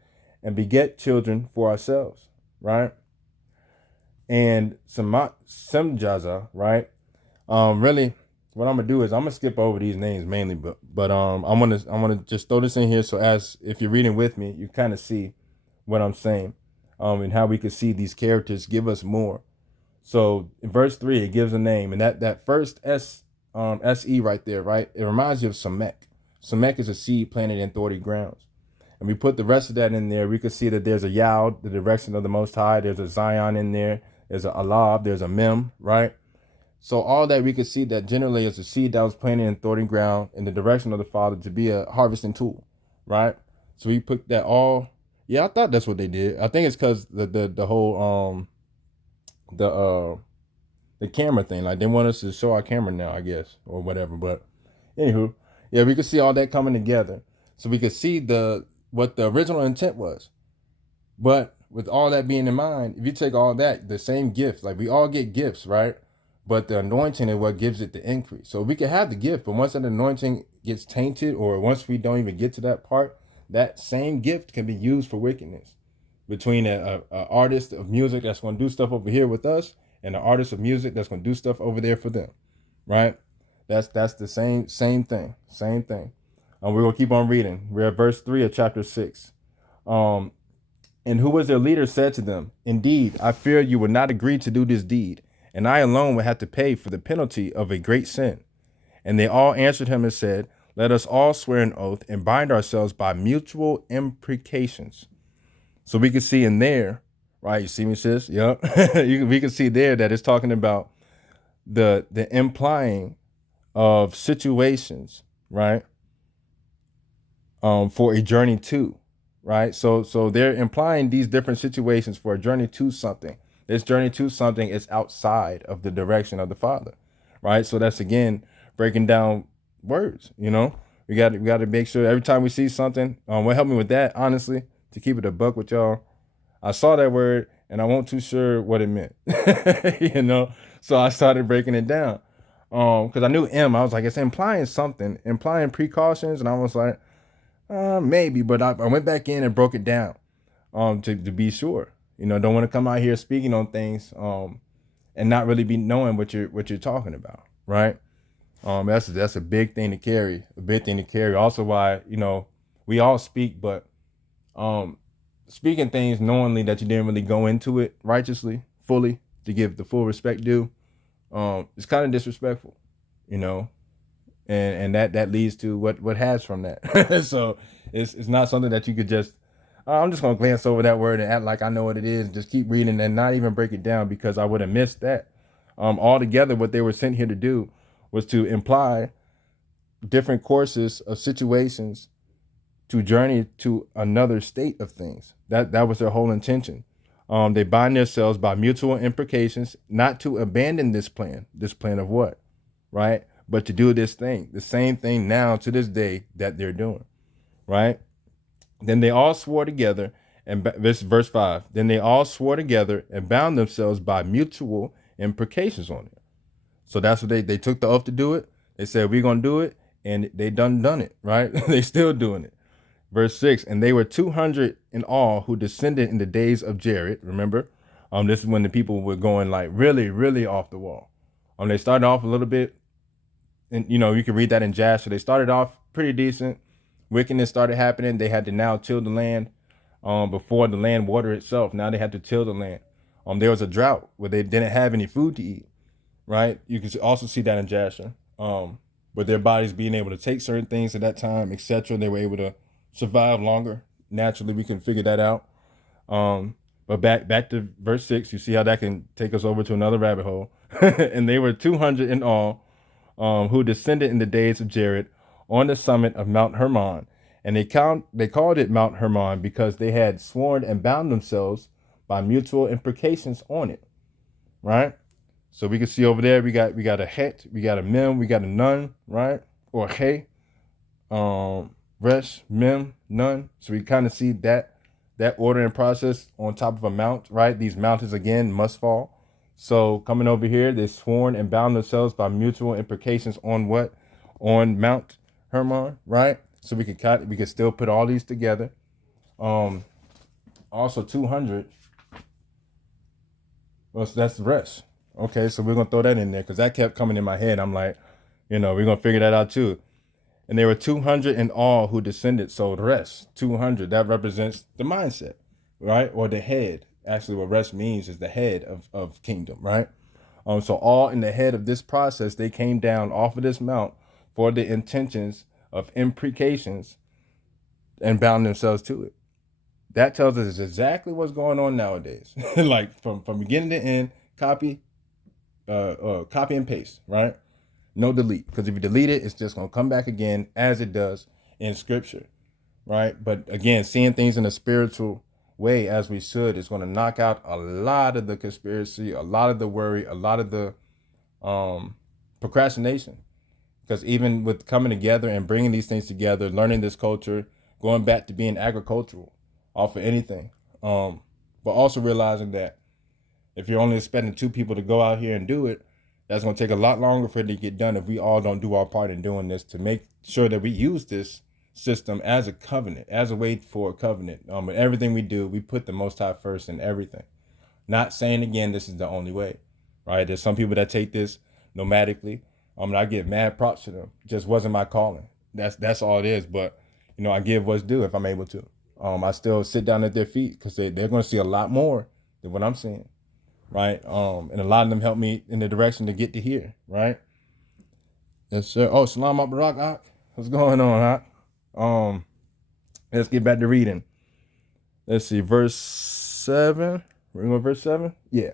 and beget children for ourselves. Right? And Semjaza, right? Really, what I'm gonna do is I'm gonna skip over these names mainly, but I'm gonna just throw this in here, so as if you're reading with me, you kind of see what I'm saying, and how we could see these characters give us more. So in verse 3, it gives a name, and that first SE right there, right? It reminds you of Samek. Samek is a seed planted in thorny grounds. And we put the rest of that in there, we could see that there's a Yod, the direction of the Most High. There's a Zion in there. There's a Alab. There's a Mem, right? So all that we could see that generally is a seed that was planted in thorny ground in the direction of the Father to be a harvesting tool, right? So we put that all. Yeah, I thought that's what they did. I think it's because the whole the camera thing, like they want us to show our camera now, I guess, or whatever. But anywho, yeah, we could see all that coming together, so we could see what the original intent was. But with all that being in mind, if you take all that, the same gifts, like we all get gifts, right? But the anointing is what gives it the increase. So we can have the gift, but once that anointing gets tainted, or once we don't even get to that part, that same gift can be used for wickedness. Between a artist of music that's going to do stuff over here with us, and an artist of music that's going to do stuff over there for them, right? That's the same thing. We're going to keep on reading. We're at verse 3 of chapter 6. And who was their leader said to them, indeed, I fear you would not agree to do this deed, and I alone would have to pay for the penalty of a great sin. And they all answered him and said, let us all swear an oath and bind ourselves by mutual imprecations. So we can see in there, right? You see me, sis? Yep. We can see there that it's talking about the implying of situations, right? For a journey to, right? So they're implying these different situations for a journey to something. This journey to something is outside of the direction of the Father, right? So that's, again, breaking down words. We got to make sure every time we see something. What helped me with that, honestly, to keep it a buck with y'all, I saw that word and I wasn't too sure what it meant, So I started breaking it down, because I knew I was like, it's implying something, implying precautions, and I was like, maybe, but I went back in and broke it down, to be sure. Don't want to come out here speaking on things, and not really be knowing what you're talking about, right? That's a big thing to carry. Also, why we all speak, but speaking things knowingly that you didn't really go into it righteously, fully, to give the full respect due, it's kind of disrespectful, and that leads to what has from that. So it's not something that you could just, I'm just gonna glance over that word and act like I know what it is, and just keep reading and not even break it down, because I would have missed that. Altogether, what they were sent here to do was to imply different courses of situations to journey to another state of things. That was their whole intention. They bind themselves by mutual imprecations, not to abandon this plan. This plan of what? Right? But to do this thing, the same thing now to this day that they're doing. Right? Then they all swore together, and this verse 5. Then they all swore together and bound themselves by mutual imprecations on it. So that's what they took the oath to do it. They said, we're going to do it. And they done it, right? They still doing it. Verse 6, and they were 200 in all who descended in the days of Jared. Remember? This is when the people were going like really, really off the wall. They started off a little bit, and you can read that in Jasher. They started off pretty decent. Wickedness started happening. They had to now till the land before the land water itself. Now they had to till the land. There was a drought where they didn't have any food to eat, right? You can also see that in Jasher. But their bodies being able to take certain things at that time, etc. They were able to survive longer. Naturally, we can figure that out. But back to verse 6, you see how that can take us over to another rabbit hole. And they were 200 in all who descended in the days of Jared on the summit of Mount Hermon. And they called it Mount Hermon because they had sworn and bound themselves by mutual imprecations on it. Right? So we can see over there, we got a het, we got a mem, we got a nun, right? Or he, resh, mem, nun. So we kind of see that order and process on top of a mount, right? These mountains again must fall. So coming over here, they sworn and bound themselves by mutual imprecations on what? On Mount Hermon, right? So we could still put all these together. Also 200. Well, so that's the rest. Okay, so we're going to throw that in there because that kept coming in my head. I'm like, we're going to figure that out too. And there were 200 in all who descended. So the rest, 200, that represents the mindset, right? Or the head. Actually, what rest means is the head of kingdom, right? So all in the head of this process, they came down off of this mount for the intentions of imprecations and bound themselves to it. That tells us exactly what's going on nowadays. Like from beginning to end, copy and paste, right? No delete, because if you delete it, it's just going to come back again as it does in scripture, right? But again, seeing things in a spiritual way as we should is going to knock out a lot of the conspiracy, a lot of the worry, a lot of the procrastination. Because even with coming together and bringing these things together, learning this culture, going back to being agricultural off of anything, but also realizing that if you're only expecting 2 people to go out here and do it, that's going to take a lot longer for it to get done if we all don't do our part in doing this to make sure that we use this system as a covenant, as a way for a covenant. In everything we do, we put the Most High first in everything. Not saying, again, this is the only way, right? There's some people that take this nomadically. And I give mad props to them. Just wasn't my calling. That's all it is. But, I give what's due if I'm able to. I still sit down at their feet because they're going to see a lot more than what I'm seeing. Right. And a lot of them helped me in the direction to get to here. Right. Yes, sir. Oh, Salam Barak. What's going on, Hak? Let's get back to reading. Let's see, verse 7. We're going to verse 7? Yeah.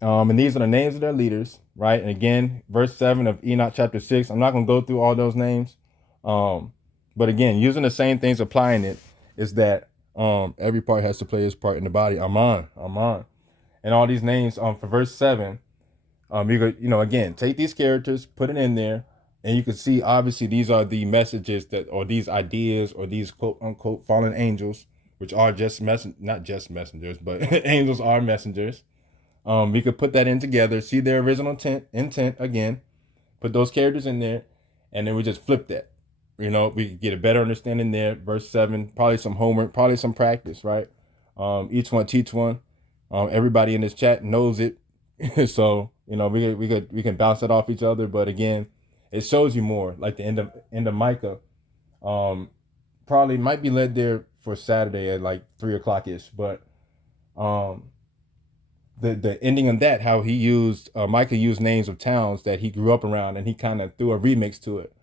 And these are the names of their leaders, right? And again, verse 7 of Enoch chapter 6. I'm not going to go through all those names. But again, using the same things, applying it, is that every part has to play its part in the body. Aman. And all these names for verse 7, you could, again, take these characters, put it in there, and you can see, obviously, these are the messages or these ideas, or these quote unquote fallen angels, which are not just messengers, but angels are messengers. We could put that in together, see their original intent again, put those characters in there, and then we just flip that. We could get a better understanding there. Verse 7, probably some homework, probably some practice, right? Each one teach one. Everybody in this chat knows it. So, we can bounce it off each other. But again, it shows you more, like the end of Micah. Probably might be led there for Saturday at like 3:00 ish. But the ending of that, how he used Micah used names of towns that he grew up around, and he kind of threw a remix to it.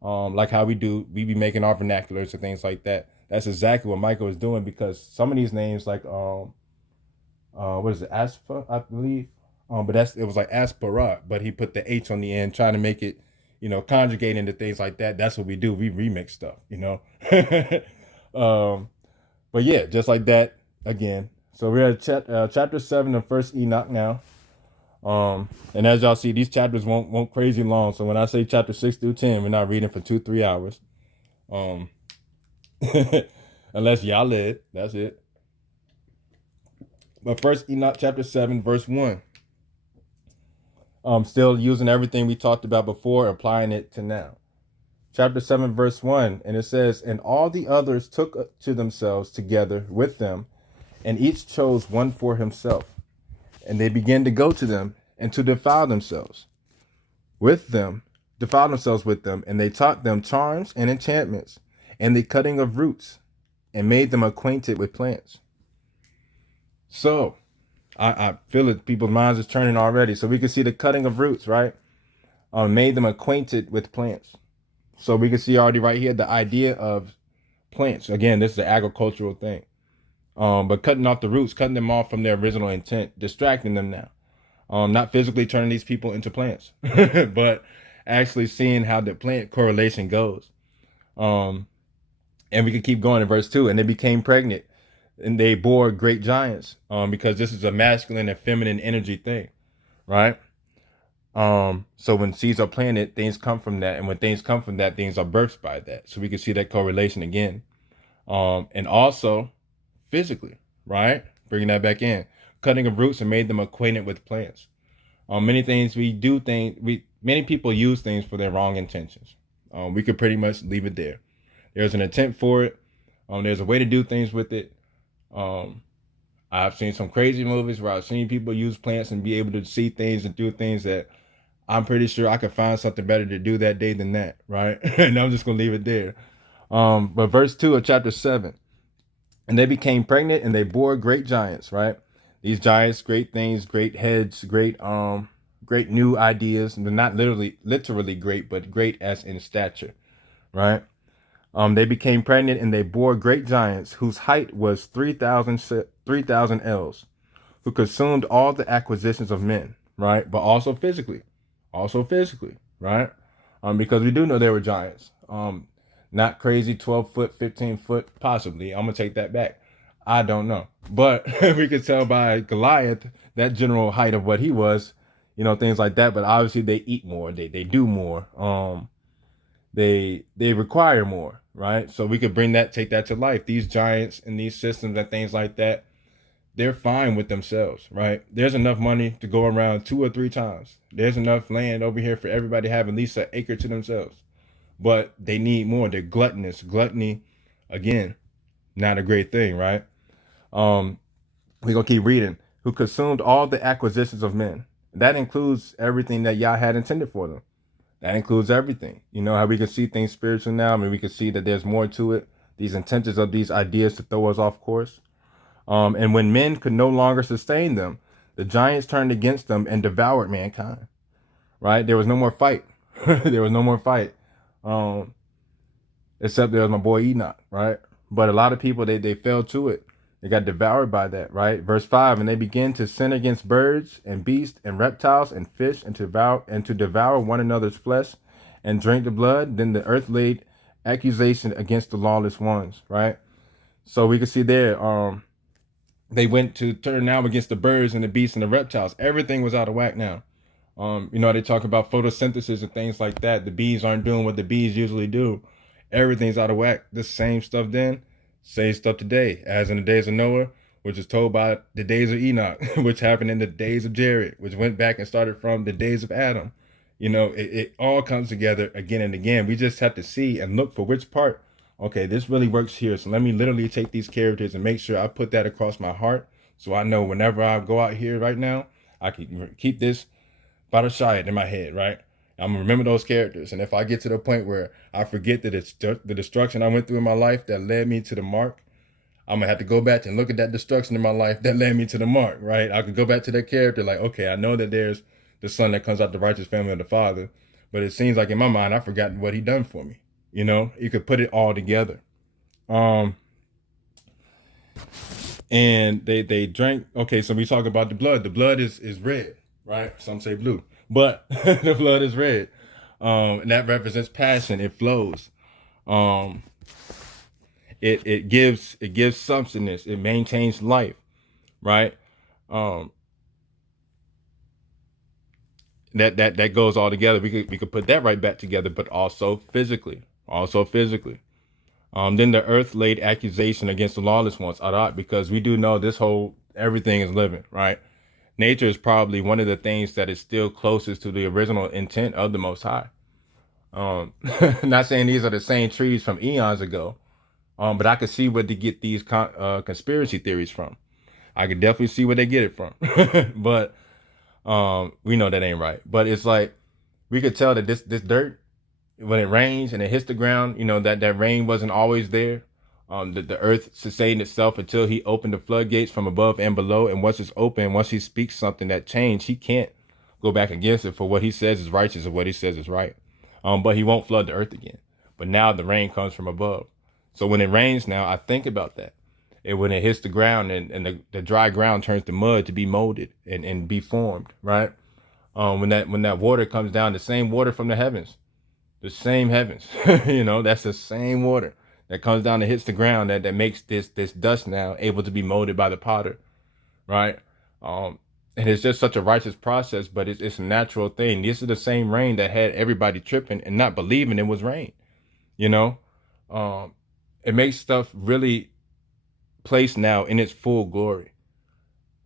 Like how we be making our vernaculars and things like that. That's exactly what Micah was doing, because some of these names, like what is it, Aspa, I believe. But it was like Aspara, but he put the H on the end, trying to make it, conjugate into things like that. That's what we do. We remix stuff, But yeah, just like that again. So we're at chapter 7 of First Enoch now. And as y'all see, these chapters won't crazy long. So when I say chapter 6 through 10, we're not reading for 2-3 hours. Unless y'all led, that's it. But First Enoch chapter 7, verse 1. Still using everything we talked about before, applying it to now. Chapter 7, verse 1, and it says, "And all the others took to themselves together with them, and each chose one for himself. And they began to go to them and to with them, defile themselves with them, and they taught them charms and enchantments, and the cutting of roots, and made them acquainted with plants." So, I feel it. People's minds is turning already. So we can see the cutting of roots, right? Made them acquainted with plants. So we can see already right here the idea of plants. Again, this is an agricultural thing. But cutting off the roots, cutting them off from their original intent, distracting them now. Not physically turning these people into plants, but actually seeing how the plant correlation goes. And we can keep going in verse 2. "And they became pregnant, and they bore great giants," because this is a masculine and feminine energy thing, right? So when seeds are planted, things come from that, and when things come from that, things are birthed by that. So we can see that correlation again. And also physically, right? Bringing that back in, cutting of roots and made them acquainted with plants. Many things we do many people use things for their wrong intentions. We could pretty much leave it there. There's an intent for it. There's a way to do things with it. I've seen some crazy movies where I've seen people use plants and be able to see things and do things that I'm pretty sure I could find something better to do that day than that, right? And I'm just gonna leave it there. But verse 2 of chapter 7, "And they became pregnant, and they bore great giants," right? These giants, great things, great heads, great new ideas. They're not literally great, but great as in stature, right? They became pregnant, and they bore great giants whose height was 3,000 ells, who consumed all the acquisitions of men, right? But also physically, right? Because we do know there were giants. Not crazy 12 foot, 15 foot, possibly. I'm gonna take that back. I don't know, but we could tell by Goliath that general height of what he was, things like that. But obviously they eat more, they do more, they require more, right? So we could take that to life. These giants and these systems and things like that, they're fine with themselves, right? There's enough money to go around 2 or 3 times. There's enough land over here for everybody to have at least an acre to themselves. But they need more. They're gluttonous. Gluttony, again, not a great thing, right? We're gonna keep reading. "Who consumed all the acquisitions of men." That includes everything that Yah had intended for them. That includes everything. You know how we can see things spiritual now? I mean, we can see that there's more to it. These intentions of these ideas to throw us off course. "And when men could no longer sustain them, the giants turned against them and devoured mankind." Right? There was no more fight. There was no more fight. Except there was my boy Enoch, right? But a lot of people, they fell to it. They got devoured by that, right? Verse 5, "And they began to sin against birds and beasts and reptiles and fish, and to devour one another's flesh and drink the blood. Then the earth laid accusation against the lawless ones," right? So we can see there, they went to turn now against the birds and the beasts and the reptiles. Everything was out of whack now. They talk about photosynthesis and things like that. The bees aren't doing what the bees usually do. Everything's out of whack. The same stuff then, same stuff today, as in the days of Noah, which is told by the days of Enoch, which happened in the days of Jared, which went back and started from the days of Adam. It all comes together again and again. We just have to see and look for which part. Okay, this really works here. So let me literally take these characters and make sure I put that across my heart, so I know whenever I go out here right now, I can keep this Barashayat in my head, right? I'm gonna remember those characters, and if I get to the point where I forget that it's the destruction I went through in my life that led me to the mark, I'm gonna have to go back and look at that destruction in my life that led me to the mark, right? I could go back to that character, like, okay, I know that there's the son that comes out the righteous family of the father, but it seems like in my mind I've forgotten what he done for me. You could put it all together. And they drank. Okay, so we talk about the blood. The blood is red, right? Some say blue, but the blood is red. And that represents passion. It flows. It gives substance. It maintains life, right? That goes all together. We could put that right back together, but also physically. Then the earth laid accusation against the lawless ones, because we do know everything is living, right? nature is probably one of the things that is still closest to the original intent of the Most High. Not saying these are the same trees from eons ago, but I could see where they get these conspiracy theories from. I could definitely see where they get it from. But we know that ain't right. But it's like we could tell that this dirt, when it rains and it hits the ground, that rain wasn't always there. The earth sustained itself until he opened the floodgates from above and below. And once it's open, once he speaks something that changed, he can't go back against it, for what he says is righteous and what he says is right. But he won't flood the earth again. But now the rain comes from above. So when it rains now, I think about that. And when it hits the ground and the dry ground turns to mud to be molded and be formed, right? When that water comes down, the same water from the heavens, the same heavens, that's the same water that comes down and hits the ground that makes this dust now able to be molded by the potter, right? And it's just such a righteous process, but it's a natural thing. This is the same rain that had everybody tripping and not believing it was rain, it makes stuff really placed now in its full glory.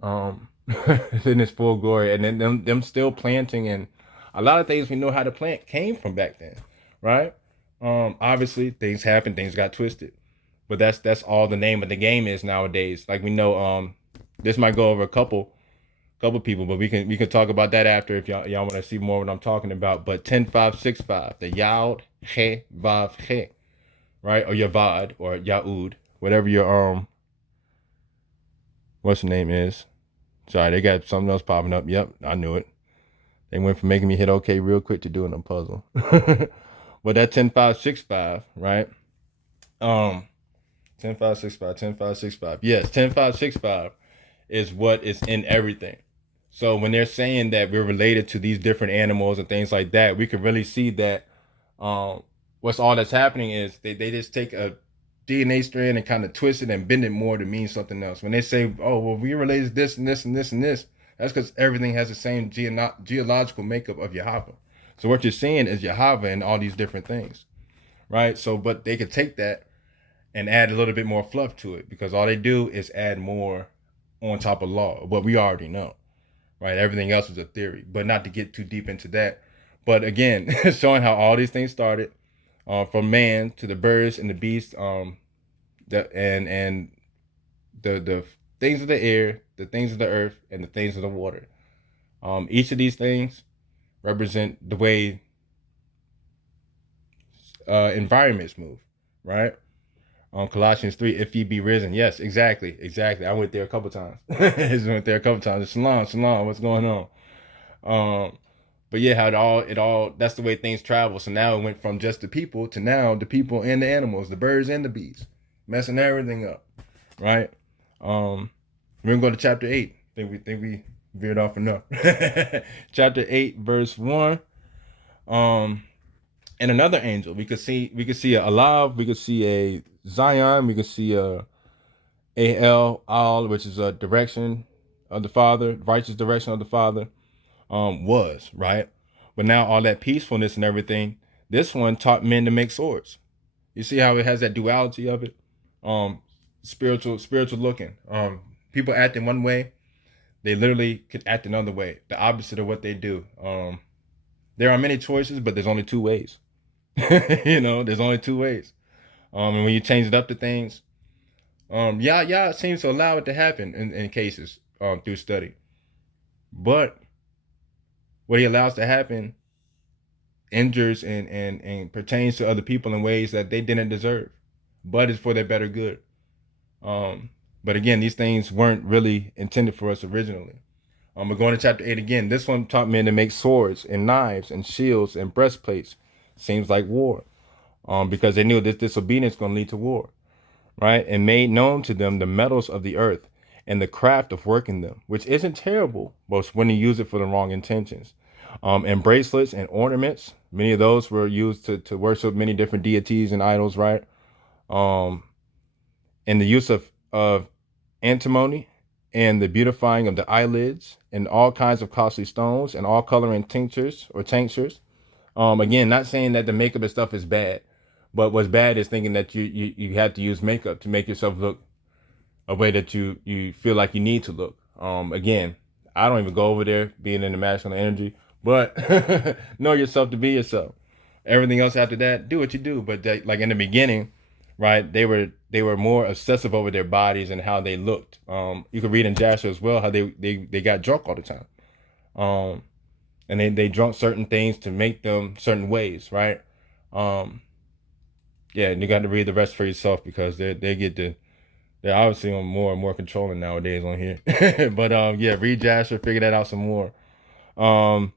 In its full glory. And then them still planting, and a lot of things we know how to plant came from back then, right? Obviously things happened, things got twisted. But that's all the name of the game is nowadays. Like we know, this might go over a couple people, but we can talk about that after if y'all want to see more what I'm talking about. But 10-5-6-5, the Yod He Vav He, right? Or Yavad or Yaud, whatever your what's the name is. Sorry, they got something else popping up. Yep, I knew it. They went from making me hit okay real quick to doing a puzzle. But that 10-5-6-5, right? 10-5-6-5, 10-5-6-5. Yes, 10-5-6-5 is what is in everything. So when they're saying that we're related to these different animals and things like that, we can really see that what's all that's happening is they just take a DNA strand and kind of twist it and bend it more to mean something else. When they say, oh, well, we related to this and this and this and this, that's because everything has the same geological makeup of Yahweh. So what you're seeing is Yahweh and all these different things, right? So, but they could take that and add a little bit more fluff to it, because all they do is add more on top of law, what we already know, right? Everything else is a theory, but not to get too deep into that. But again, showing how all these things started, from man to the birds and the beasts, the things of the air, the things of the earth, and the things of the water. Each of these things represent the way environments move, right? Colossians 3, if ye be risen. Yes, exactly. I went there a couple times. Shalom, what's going on? But yeah, how it all that's the way things travel. So now it went from just the people to now the people and the animals, the birds and the bees, messing everything up, right? We're gonna go to chapter 8. Think we veered off enough. Chapter 8, verse 1. And another angel. We could see a Alav, we could see a Zion, we could see a Al, which is a direction of the Father, righteous direction of the Father. Was right, but now all that peacefulness and everything, this one taught men to make swords. You see how it has that duality of it, spiritual looking. People acting one way, they literally could act another way, the opposite of what they do. There are many choices, but there's only two ways. There's only two ways. And when you change it up to things, it seems to allow it to happen in cases through study, but what he allows to happen injures and pertains to other people in ways that they didn't deserve, but it's for their better good. But again, these things weren't really intended for us originally. We're going to chapter 8 again. This one taught men to make swords and knives and shields and breastplates. Seems like war, because they knew that disobedience is going to lead to war, right? And made known to them the metals of the earth and the craft of working them, which isn't terrible, but when you use it for the wrong intentions. And bracelets and ornaments, many of those were used to worship many different deities and idols, right? And the use of antimony and the beautifying of the eyelids and all kinds of costly stones and all coloring tinctures or tinctures. Again, not saying that the makeup and stuff is bad, but what's bad is thinking that you have to use makeup to make yourself look a way that you feel like you need to look. Again, I don't even go over there being in the masculine energy, but know yourself to be yourself. Everything else after that, do what you do. But like in the beginning, right? They were more obsessive over their bodies and how they looked. You could read in Jasher as well how they got drunk all the time. And they drunk certain things to make them certain ways, right? Yeah, and you got to read the rest for yourself because they're obviously on more and more controlling nowadays on here. But yeah, read Jasher, figure that out some more. Um,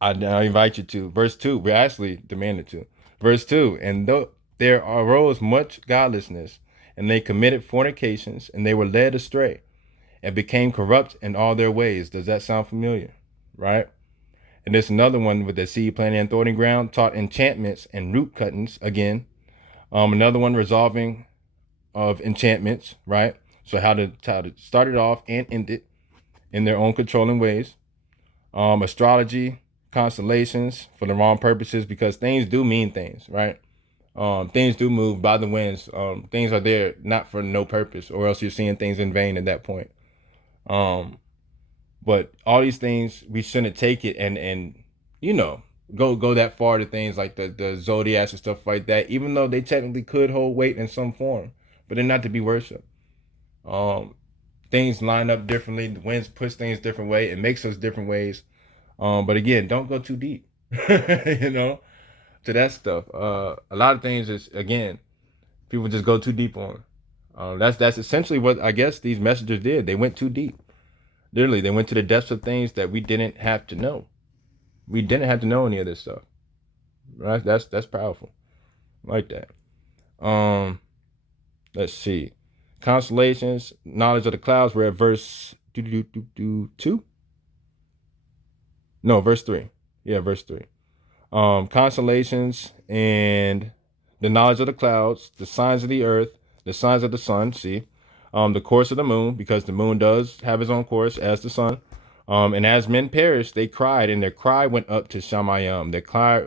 I invite you to verse 2. We're actually demanded to verse 2. And though there arose much godlessness, and they committed fornications, and they were led astray, and became corrupt in all their ways. Does that sound familiar? Right? And there's another one with the seed planting and thorny ground, taught enchantments and root cuttings again. Another one resolving of enchantments, right? So how to start it off and end it in their own controlling ways. Astrology, constellations for the wrong purposes, because things do mean things, right? Things do move by the winds. Things are there not for no purpose, or else you're seeing things in vain at that point. But all these things, we shouldn't take it and go that far to things like the zodiacs and stuff like that, even though they technically could hold weight in some form, but they're not to be worshipped. Things line up differently. The winds push things different way. It makes us different ways. But again, don't go too deep, to that stuff. A lot of things is, again, people just go too deep on. That's essentially what I guess these messengers did. They went too deep. Literally, they went to the depths of things that we didn't have to know. We didn't have to know any of this stuff. Right? That's powerful. I like that. Let's see. Constellations, knowledge of the clouds. We're at verse 2. No, verse 3. Yeah, verse 3. Constellations and the knowledge of the clouds, the signs of the earth, the signs of the sun. See, the course of the moon, because the moon does have its own course as the sun. And as men perished, they cried, and their cry went up to Shamayim.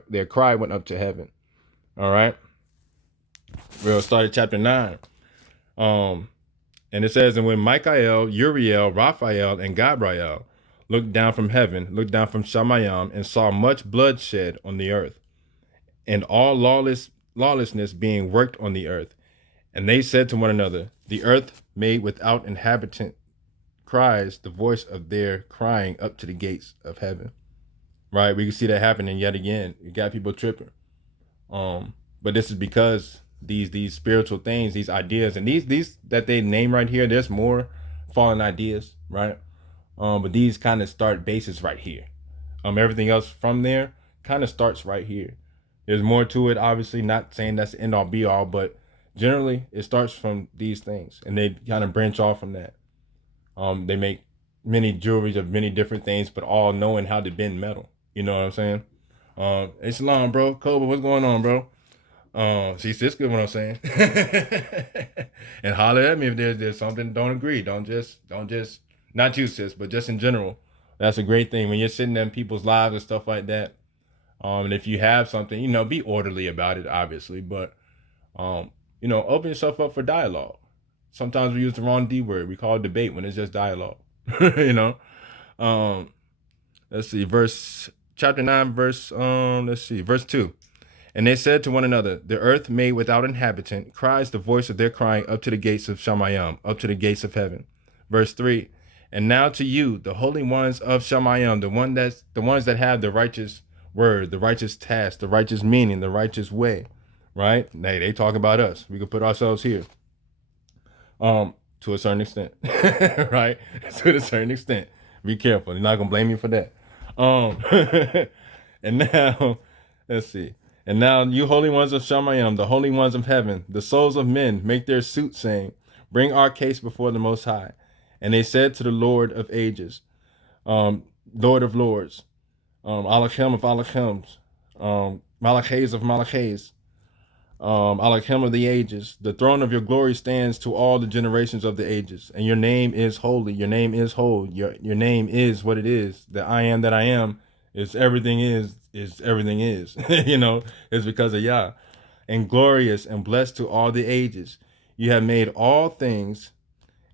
Their cry went up to heaven. All right. We'll start at chapter 9. And it says, and when Michael, Uriel, Raphael, and Gabriel looked down from heaven, looked down from Shamayim, and saw much bloodshed on the earth, and all lawlessness being worked on the earth. And they said to one another, the earth made without inhabitant cries the voice of their crying up to the gates of heaven. Right? We can see that happening yet again. You got people tripping. But this is because these spiritual things, these ideas, and these that they name right here, there's more fallen ideas, right? But these kind of start bases right here. Everything else from there kind of starts right here. There's more to it, obviously, not saying that's the end all be all, but generally it starts from these things, and they kind of branch off from that. They make many jewelries of many different things, but all knowing how to bend metal. You know what I'm saying? Hey, Shalom, bro. Koba, what's going on, bro? See, it's good what I'm saying. And holler at me if there's something don't agree. Don't just not you, sis, but just in general. That's a great thing when you're sitting there in people's lives and stuff like that. And if you have something, be orderly about it, obviously, but open yourself up for dialogue. Sometimes we use the wrong D word. We call it debate when it's just dialogue. Let's see, chapter 9, verse 2. And they said to one another, the earth made without inhabitant cries the voice of their crying up to the gates of Shamayim, up to the gates of heaven. Verse 3. And now to you, the holy ones of Shamayim, the ones that have the righteous word, the righteous task, the righteous meaning, the righteous way, right? They talk about us. We could put ourselves here. To a certain extent, right? To a certain extent. Be careful. You're not gonna blame me for that. And now, let's see. And now, you holy ones of Shamayim, the holy ones of heaven, the souls of men, make their suit, saying, bring our case before the Most High. And they said to the Lord of ages, Lord of lords, Alachem of Alachems, Malachés of Malachés, Alachem of the ages. The throne of your glory stands to all the generations of the ages. And your name is holy. Your name is whole. Your name is what it is. The I am that I am is everything is everything is. It's because of Yah. And glorious and blessed to all the ages. You have made all things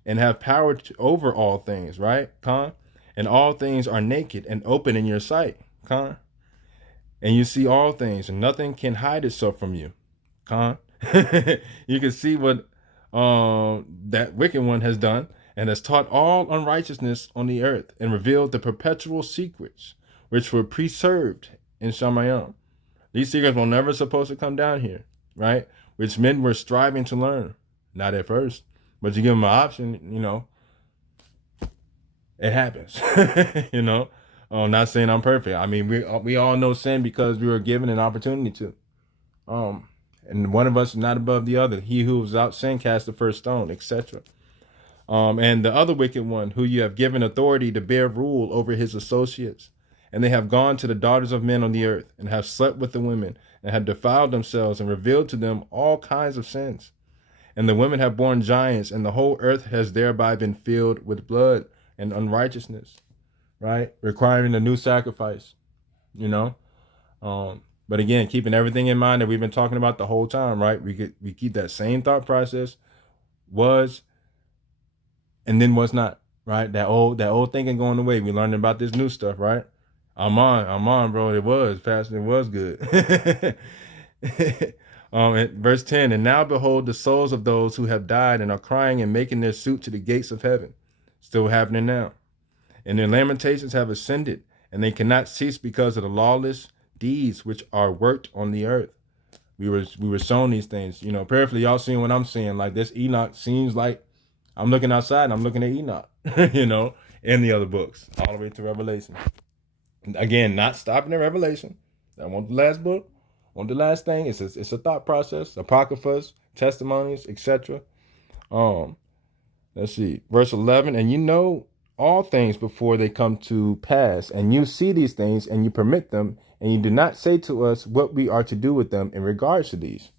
and have power over all things, right, Khan? And all things are naked and open in your sight, Khan. And you see all things, and nothing can hide itself from you, Khan. You can see what that wicked one has done, and has taught all unrighteousness on the earth, and revealed the perpetual secrets which were preserved in Shamayim. These secrets were never supposed to come down here, right? Which men were striving to learn. Not at first, but you give them an option, it happens. Not saying I'm perfect. I mean, we all know sin because we were given an opportunity to. And one of us is not above the other. He who is without sin cast the first stone, etc. And the other wicked one, who you have given authority to bear rule over his associates. And they have gone to the daughters of men on the earth, and have slept with the women, and have defiled themselves, and revealed to them all kinds of sins. And the women have borne giants, and the whole earth has thereby been filled with blood and unrighteousness, right? Requiring a new sacrifice, But again, keeping everything in mind that we've been talking about the whole time, right? We keep that same thought process, was and then was not, right? That old thinking going away. We learned about this new stuff, right? I'm on, bro. It was fast. It was good. Verse 10, and now behold, the souls of those who have died and are crying and making their suit to the gates of heaven. Still happening now. And their lamentations have ascended, and they cannot cease because of the lawless deeds which are worked on the earth. We were shown these things. Prayerfully, y'all seeing what I'm seeing. Like this Enoch seems like I'm looking outside and I'm looking at Enoch, in the other books, all the way to Revelation. Again, not stopping at Revelation. I want the last book, want the last thing. It's a thought process, apocryphas, testimonies, etc. Let's see, verse 11. And you know all things before they come to pass, and you see these things, and you permit them, and you do not say to us what we are to do with them in regards to these.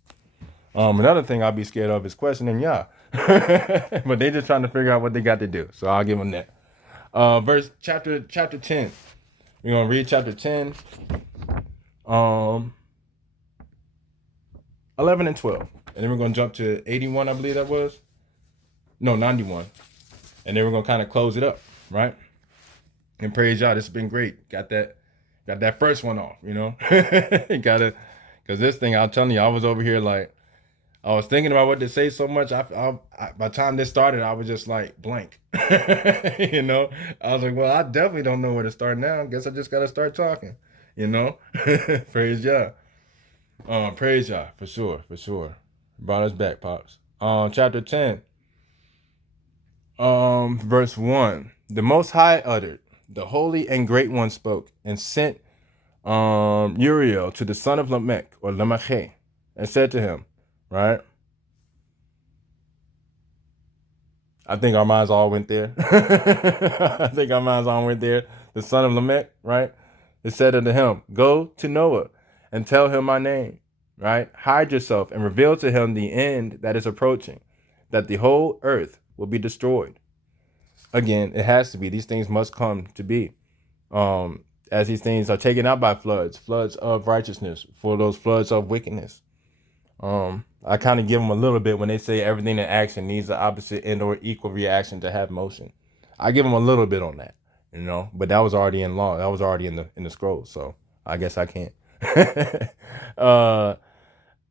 Another thing I'll be scared of is questioning Yah, but they just trying to figure out what they got to do. So I'll give them that. Chapter 10. We're gonna read chapter 10, 11 and 12, and then we're gonna jump to 81. I believe that was 91, and then we're gonna kind of close it up, right? And praise y'all. This has been great. Got that first one off. Because this thing, I'm telling you, I was over here like, I was thinking about what to say so much. I by the time this started, I was just like blank. I was like, well, I definitely don't know where to start now. I guess I just got to start talking. Praise Yah. Praise Yah for sure. Brought us back, pops. Chapter 10. Verse 1. The Most High uttered, the Holy and Great One spoke, and sent Uriel to the son of Lamech, or Lamech, and said to him, right? I think our minds all went there. The son of Lamech, right? It said unto him, go to Noah and tell him my name, right? Hide yourself and reveal to him the end that is approaching, that the whole earth will be destroyed. Again, it has to be. These things must come to be. As these things are taken out by floods of righteousness, for those floods of wickedness. I kind of give them a little bit when they say everything in action needs the opposite and or equal reaction to have motion. I give them a little bit on that, but that was already in law. That was already in the scroll. So I guess I can't.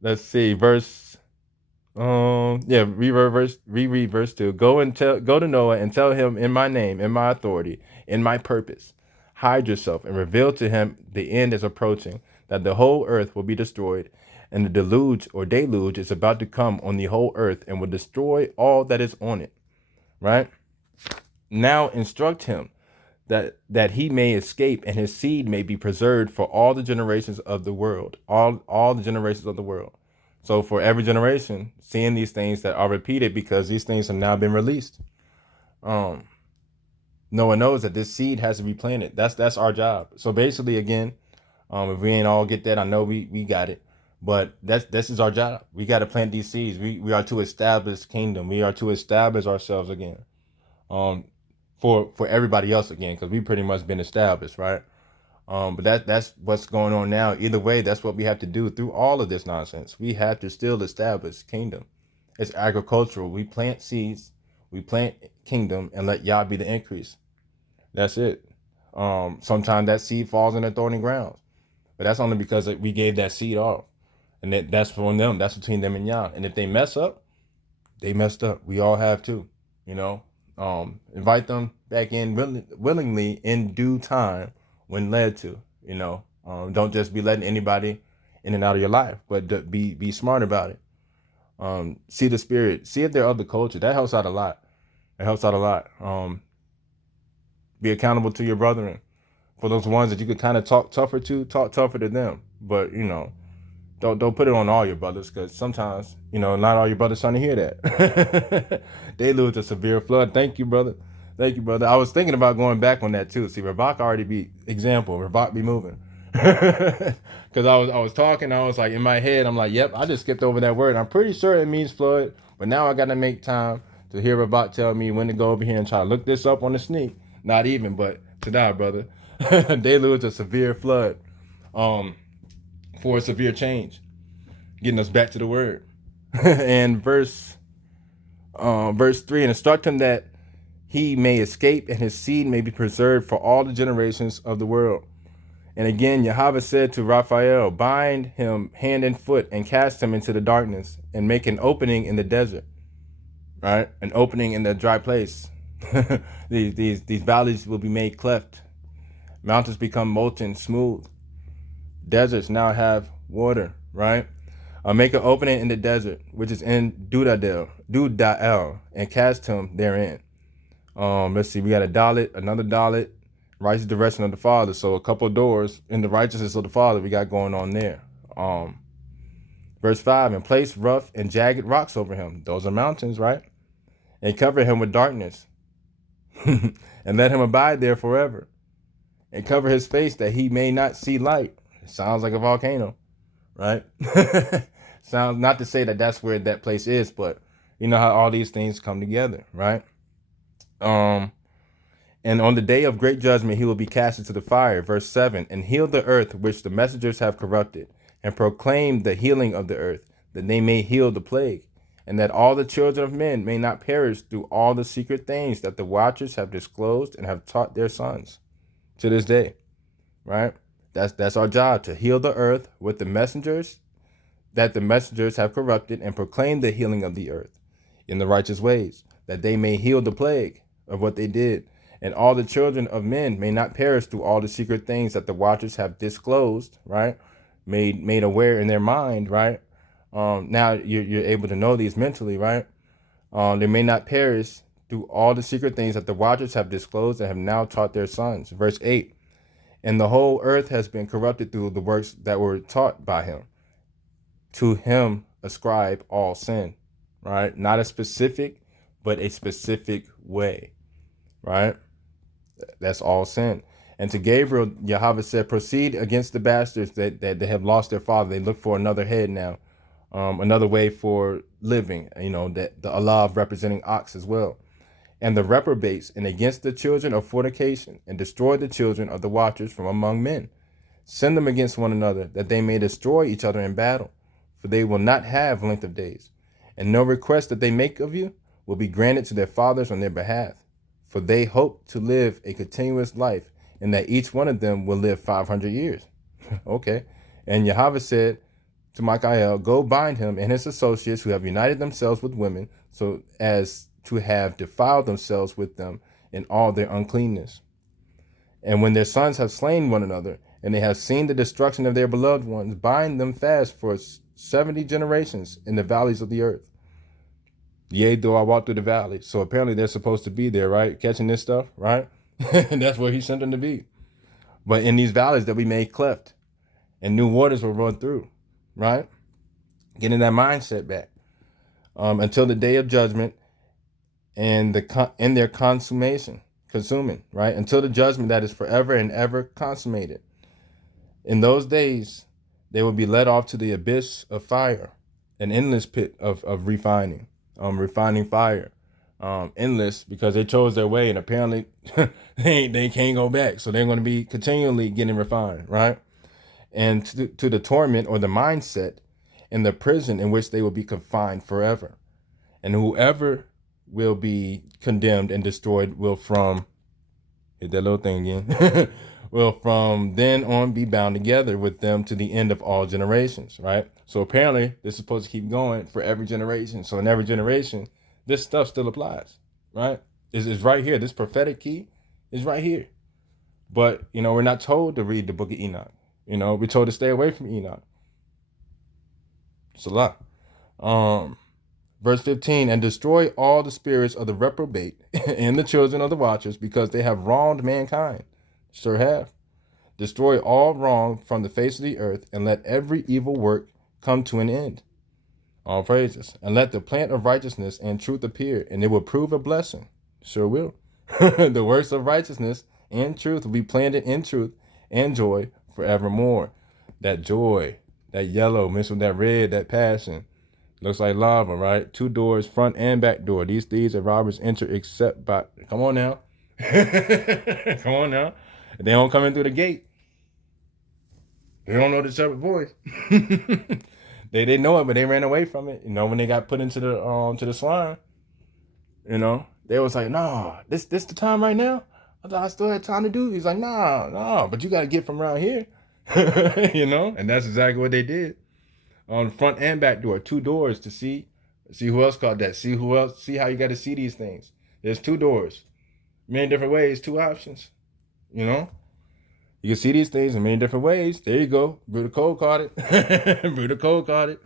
Let's see, verse. Reread verse 2. Go to Noah and tell him in my name, in my authority, in my purpose. Hide yourself and reveal to him the end is approaching, that the whole earth will be destroyed, and the deluge is about to come on the whole earth and will destroy all that is on it. Right? Now instruct him that he may escape and his seed may be preserved for all the generations of the world. All the generations of the world. So for every generation, seeing these things that are repeated because these things have now been released. Noah knows that this seed has to be planted. That's our job. So basically, again, if we ain't all get that, I know we got it. But this is our job. We got to plant these seeds. We are to establish kingdom. We are to establish ourselves again. For everybody else again, because we pretty much been established, right? But that's what's going on now. Either way, that's what we have to do through all of this nonsense. We have to still establish kingdom. It's agricultural. We plant seeds, we plant kingdom, and let Yah be the increase. That's it. Sometimes that seed falls in the thorny grounds, but that's only because we gave that seed off, and that's from them. That's between them and Yah. And if they mess up, they messed up. We all have too, you know. Invite them back in willingly in due time when led to, you know. Don't just be letting anybody in and out of your life, but be smart about it. See the spirit. See if they're of the culture. That helps out a lot. It helps out a lot. Be accountable to your brethren. For those ones that you could kind of talk tougher to, talk tougher to them. But, you know, don't put it on all your brothers, because sometimes, you know, not all your brothers trying to hear that. They lose a severe flood. Thank you, brother. Thank you, brother. I was thinking about going back on that too. See, Rabak already be example. Rabak be moving. Because I was talking, I was like, in my head, I'm like, yep, I just skipped over that word. I'm pretty sure it means flood, but now I got to make time to hear Rabak tell me when to go over here and try to look this up on the sneak. Not even, but to die, brother. They lose a severe flood. For a severe change, getting us back to the word. And verse 3, and instruct him that he may escape and his seed may be preserved for all the generations of the world. And again, Yahweh said to Raphael, bind him hand and foot and cast him into the darkness and make an opening in the desert, right? An opening in the dry place. These valleys will be made cleft. Mountains become molten smooth. Deserts now have water, right? Make an opening in the desert, which is in Dudael, and cast him therein. Let's see, we got a Dalit, another Dalit, righteous direction of the Father. So a couple of doors in the righteousness of the Father we got going on there. Verse 5, and place rough and jagged rocks over him. Those are mountains, right? And cover him with darkness. And let him abide there forever. And cover his face that he may not see light. It sounds like a volcano, right? Sounds, not to say that that's where that place is, but you know how all these things come together, right? And on the day of great judgment, he will be cast into the fire. Verse 7, and heal the earth which the messengers have corrupted, and proclaim the healing of the earth, that they may heal the plague, and that all the children of men may not perish through all the secret things that the watchers have disclosed and have taught their sons to this day, right? That's our job, to heal the earth with the messengers that the messengers have corrupted, and proclaim the healing of the earth in the righteous ways, that they may heal the plague of what they did, and all the children of men may not perish through all the secret things that the watchers have disclosed, right? Made aware in their mind, right? Now you're able to know these mentally, right? They may not perish through all the secret things that the watchers have disclosed and have now taught their sons. Verse 8, and the whole earth has been corrupted through the works that were taught by him. To him ascribe all sin, right? Not a specific, but a specific way, right? That's all sin. And to Gabriel, Yahweh said, proceed against the bastards that have lost their father. They look for another head now, another way for living, you know, that the Allah representing ox as well. And the reprobates, and against the children of fornication, and destroy the children of the watchers from among men. Send them against one another, that they may destroy each other in battle. For they will not have length of days, and no request that they make of you will be granted to their fathers on their behalf. For they hope to live a continuous life, and that each one of them will live 500 years. Okay. And Yahweh said to Michael, go bind him and his associates who have united themselves with women, so as to have defiled themselves with them in all their uncleanness. And when their sons have slain one another, and they have seen the destruction of their beloved ones, bind them fast for 70 generations in the valleys of the earth. Yea, though I walk through the valley. So apparently they're supposed to be there, right? Catching this stuff, right? And that's where he sent them to be. But in these valleys that we made cleft, and new waters will run through, right? Getting that mindset back. Until the day of judgment and in their consuming, right? Until the judgment that is forever and ever consummated. In those days, they will be led off to the abyss of fire, an endless pit of refining fire. Endless, because they chose their way, and apparently they can't go back. So they're going to be continually getting refined, right? And to the torment or the mindset in the prison in which they will be confined forever. And whoever will be condemned and destroyed will from Hit that little thing again. Will from then on be bound together with them to the end of all generations, right? So apparently this is supposed to keep going for every generation. So in every generation, this stuff still applies, right? It's right here. This prophetic key is right here. But, we're not told to read the book of Enoch. We're told to stay away from Enoch. Salah. Verse 15, and destroy all the spirits of the reprobate and the children of the watchers, because they have wronged mankind. Sure have. Destroy all wrong from the face of the earth, and let every evil work come to an end. All praises. And let the plant of righteousness and truth appear, and it will prove a blessing. Sure will. The works of righteousness and truth will be planted in truth and joy forevermore. That joy, that yellow mixed with that red, that passion. Looks like lava, right? 2 doors, front and back door. These thieves and robbers enter except by... Come on now. Come on now. They don't come in through the gate. They don't know the separate voice. They know it, but they ran away from it. When they got put into the swine, they was like, nah, this the time right now? I thought I still had time to do. He's like, nah, but you got to get from around here. And that's exactly what they did. On front and back door, 2 doors to see who else caught that. See how you got to see these things. There's 2 doors, many different ways, 2 options. You can see these things in many different ways. There you go. Brutal Code caught it. Brutal Code caught it.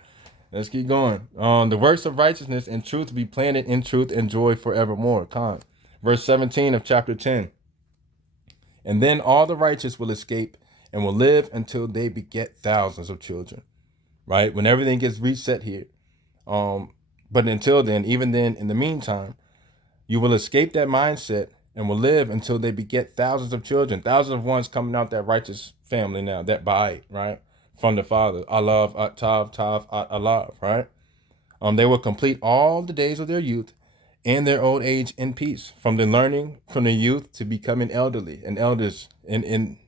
Let's keep going. The works of righteousness and truth be planted in truth and joy forevermore. Con. Verse 17 of chapter 10. And then all the righteous will escape and will live until they beget thousands of children. Right? When everything gets reset here. But until then, even then, in the meantime, you will escape that mindset and will live until they beget thousands of children, thousands of ones coming out that righteous family now, that Ba'ite, right? From the Father. Allah, Tav, Allah, right? They will complete all the days of their youth and their old age in peace, from the learning from the youth to becoming elderly and elders in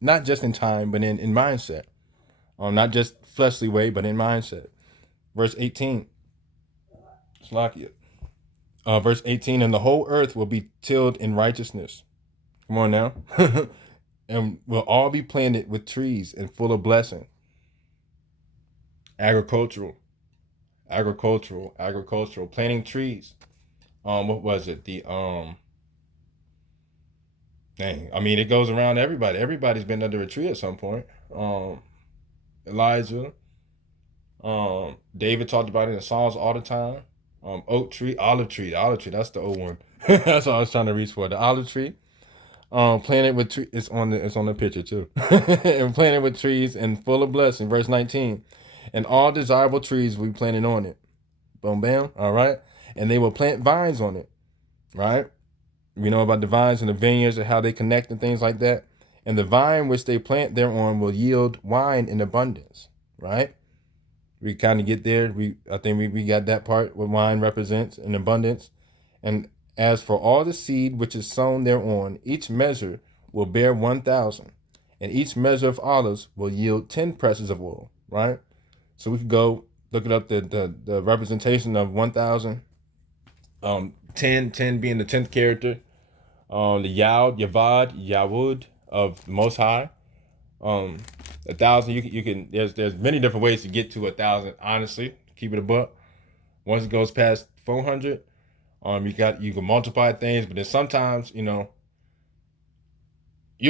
not just in time, but in mindset. Not just fleshly way, but in mindset. Verse 18. Slakia. Verse 18, and the whole earth will be tilled in righteousness. Come on now. And will all be planted with trees and full of blessing. Agricultural. Planting trees. What was it? It goes around everybody. Everybody's been under a tree at some point. Elijah. David talked about it in Psalms all the time. Oak tree, olive tree, that's the old one. That's what I was trying to reach for. The olive tree. Planted with trees. It's on the picture too. And planted with trees and full of blessing. Verse 19. And all desirable trees will be planted on it. Boom, bam. All right. And they will plant vines on it. Right. We know about the vines and the vineyards and how they connect and things like that. And the vine which they plant thereon will yield wine in abundance. Right. We kind of get there. I think we got that part, what wine represents in abundance. And as for all the seed which is sown thereon, each measure will bear 1,000, and each measure of olives will yield 10 presses of oil, right? So we could go look it up, the representation of 1,000, 10 being the 10th character, the Yawud of the Most High. 1,000, you can there's many different ways to get to 1,000, honestly, keep it a buck. Once it goes past 400, you can multiply things, but then sometimes, you'll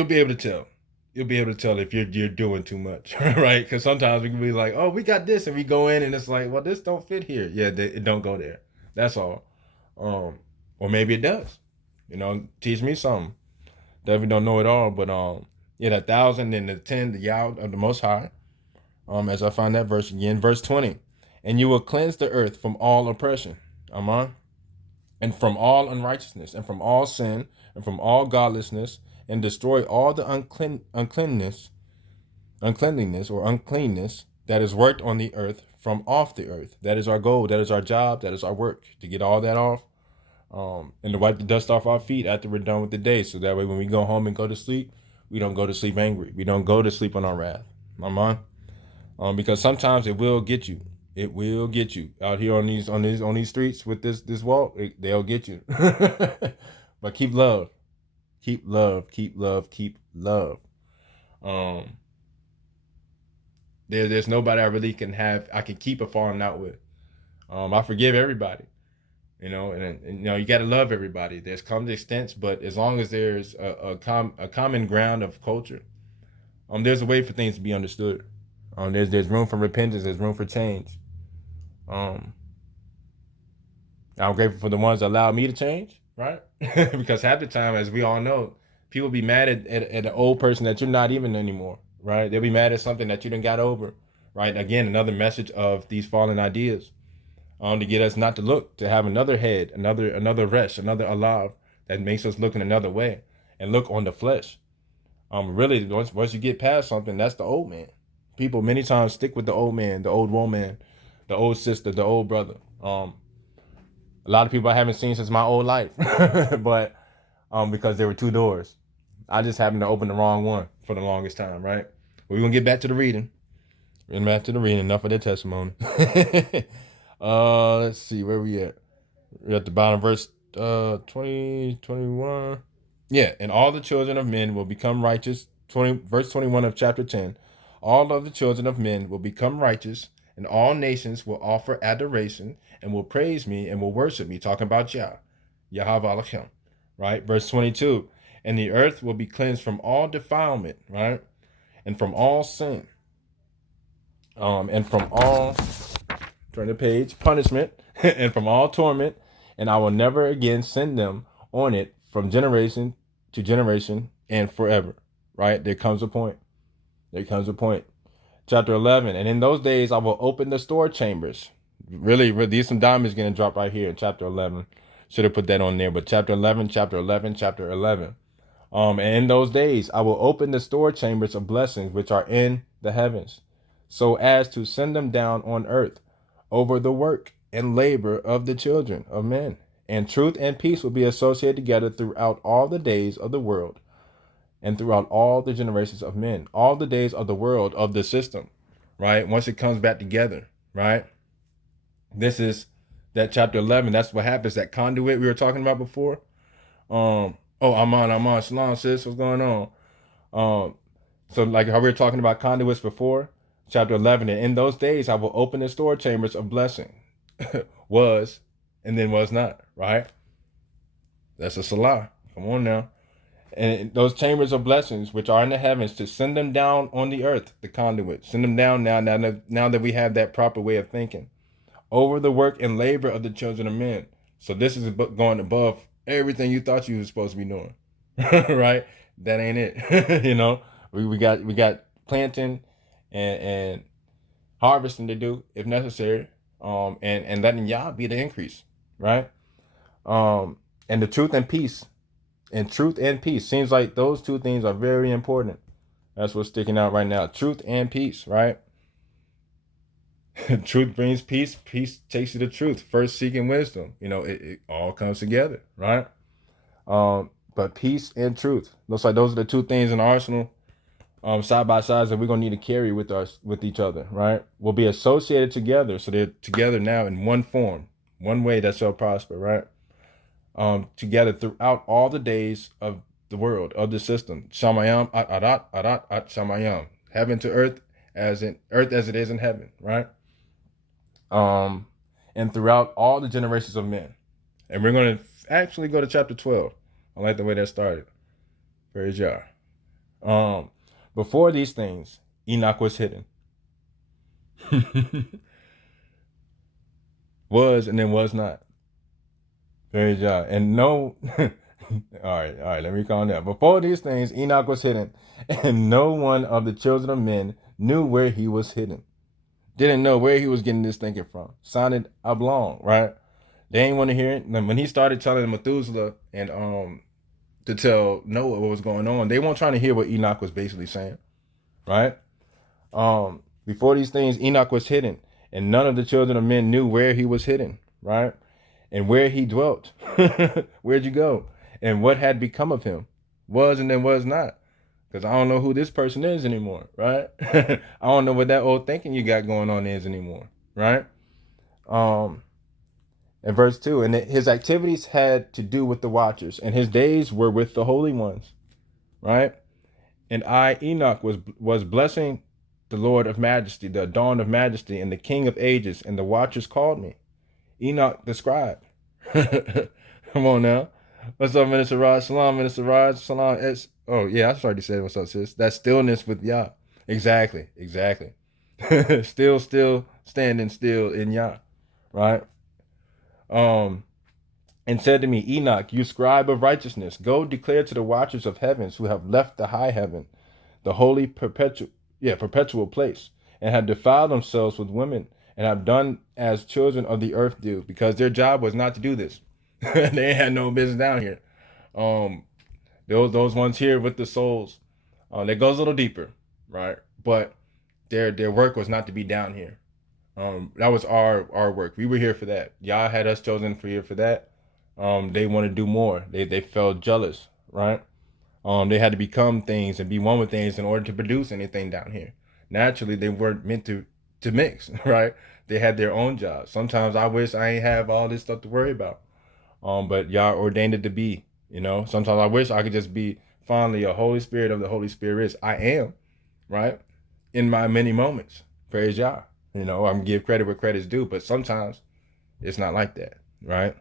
be able to tell. You'll be able to tell if you're doing too much, right? Because sometimes we can be like, oh, we got this, and we go in and it's like, well, this don't fit here. Yeah, it don't go there. That's all. Or maybe it does. Teach me something. Definitely don't know it all, but the 1,000 and the 10, the Yahweh of the Most High. As I find that verse again, verse 20. And you will cleanse the earth from all oppression. Amen. And from all unrighteousness, and from all sin, and from all godlessness, and destroy all the uncleanness or uncleanness that is worked on the earth from off the earth. That is our goal. That is our job. That is our work, to get all that off. And to wipe the dust off our feet after we're done with the day. So that way when we go home and go to sleep, we don't go to sleep angry. We don't go to sleep on our wrath. Amen. Because sometimes it will get you. It will get you out here on these streets with this walk. They'll get you. But keep love. Keep love, keep love, keep love. Um, there's nobody I really I can keep a falling out with. I forgive everybody, and you got to love everybody. There's comes extents, but as long as there's a common ground of culture, there's a way for things to be understood. There's room for repentance. There's room for change. Um, I'm grateful for the ones that allowed me to change, right? Because half the time, as we all know, people be mad at an old person that you're not even anymore, right? They'll be mad at something that you done got over, right? Again, another message of these fallen ideas, to get us not to look, to have another head, another resh, another alive that makes us look in another way and look on the flesh. Really, once you get past something, that's the old man. People many times stick with the old man, the old woman, the old sister, the old brother. A lot of people I haven't seen since my old life, but because there were two doors, I just happened to open the wrong one for the longest time, right? But we're gonna get back to the reading. Enough of the testimony. Let's see where we at. We're at the bottom, verse 20, 21. Yeah, and all the children of men will become righteous. Verse 21 of chapter 10. All of the children of men will become righteous, and all nations will offer adoration and will praise me and will worship me. Talking about Yahweh Elohim, right? Verse 22. And the earth will be cleansed from all defilement, right? And from all sin. And from all, turn the page, punishment, and from all torment, and I will never again send them on it from generation to generation and forever. Right? There comes a point. Chapter 11, and in those days I will open the store chambers. Really, these some diamonds getting dropped right here in chapter 11. Should have put that on there, but chapter 11. And in those days I will open the store chambers of blessings which are in the heavens, so as to send them down on earth over the work and labor of the children of men. And truth and peace will be associated together throughout all the days of the world and throughout all the generations of men. All the days of the world, of the system, right? Once it comes back together, right? This is that chapter 11. That's what happens. That conduit we were talking about before. I'm on. Shalom, sis. What's going on? So like how we were talking about conduits before, chapter 11, and in those days I will open the store chambers of blessing. Was, and then was not, right? That's a Salah. Come on now. And those chambers of blessings which are in the heavens, to send them down on the earth, the conduit. Send them down now that we have that proper way of thinking. Over the work and labor of the children of men. So this is going above everything you thought you were supposed to be doing. Right? That ain't it. We got planting and harvesting to do if necessary. And letting Yah be the increase, right? And the truth and peace. And truth and peace. Seems like those two things are very important. That's what's sticking out right now. Truth and peace, right? Truth brings peace. Peace takes you to truth. First seeking wisdom. It all comes together, right? But peace and truth. Looks like those are the two things in the arsenal, side by side, that we're gonna need to carry with each other, right? We'll be associated together, so they're together now in one form, one way that shall prosper, right? Together throughout all the days of the world, of the system. Shamayam, at shamayam. Heaven to earth, as in earth as it is in heaven, right? And throughout all the generations of men. And we're going to actually go to chapter 12. I like the way that started. Praise Yah. Before these things, Enoch was hidden. Was and then was not. Praise Yah. And no, all right, let me calm down. Before these things, Enoch was hidden, and no one of the children of men knew where he was hidden. Didn't know where he was getting this thinking from. Sounded oblong, right? They ain't want to hear it. And when he started telling Methuselah and to tell Noah what was going on, they weren't trying to hear what Enoch was basically saying, right? Before these things, Enoch was hidden, and none of the children of men knew where he was hidden, right? And where he dwelt. Where'd you go? And what had become of him? Was and then was not. Because I don't know who this person is anymore, right? I don't know what that old thinking you got going on is anymore, right? In verse 2, and his activities had to do with the watchers, and his days were with the holy ones, right? And I, Enoch, was blessing the Lord of majesty, the dawn of majesty, and the King of ages, and the watchers called me. Enoch the scribe. Come on now. What's up, Minister Raj? Salam, Minister Raj. Salam. Oh, yeah, I already said what's up, sis. That stillness with Yah. Exactly. still standing still in Yah, right? And said to me, Enoch, you scribe of righteousness, go declare to the watchers of heavens who have left the high heaven, the holy perpetual place, and have defiled themselves with women, and have done as children of the earth do, because their job was not to do this. They had no business down here. Those ones here with the souls, that goes a little deeper, right? But their work was not to be down here. That was our work. We were here for that. Yah had us chosen for that. They want to do more. They felt jealous, right? They had to become things and be one with things in order to produce anything down here. Naturally, they weren't meant to mix, right? They had their own jobs. Sometimes I wish I ain't have all this stuff to worry about. But Yah ordained it to be, Sometimes I wish I could just be finally a Holy Spirit of the Holy Spirits. I am, right? In my many moments. Praise Yah. I'm gonna give credit where credit's due, but sometimes it's not like that, right?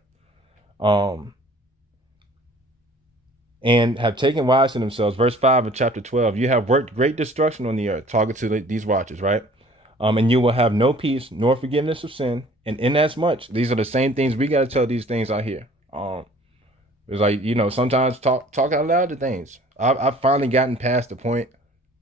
And have taken wives to themselves. Verse 5 of chapter 12. You have worked great destruction on the earth, talking to these watchers, right? And you will have no peace nor forgiveness of sin. And inasmuch, these are the same things we got to tell these things out here. It's like, sometimes talk out loud to things. I've finally gotten past the point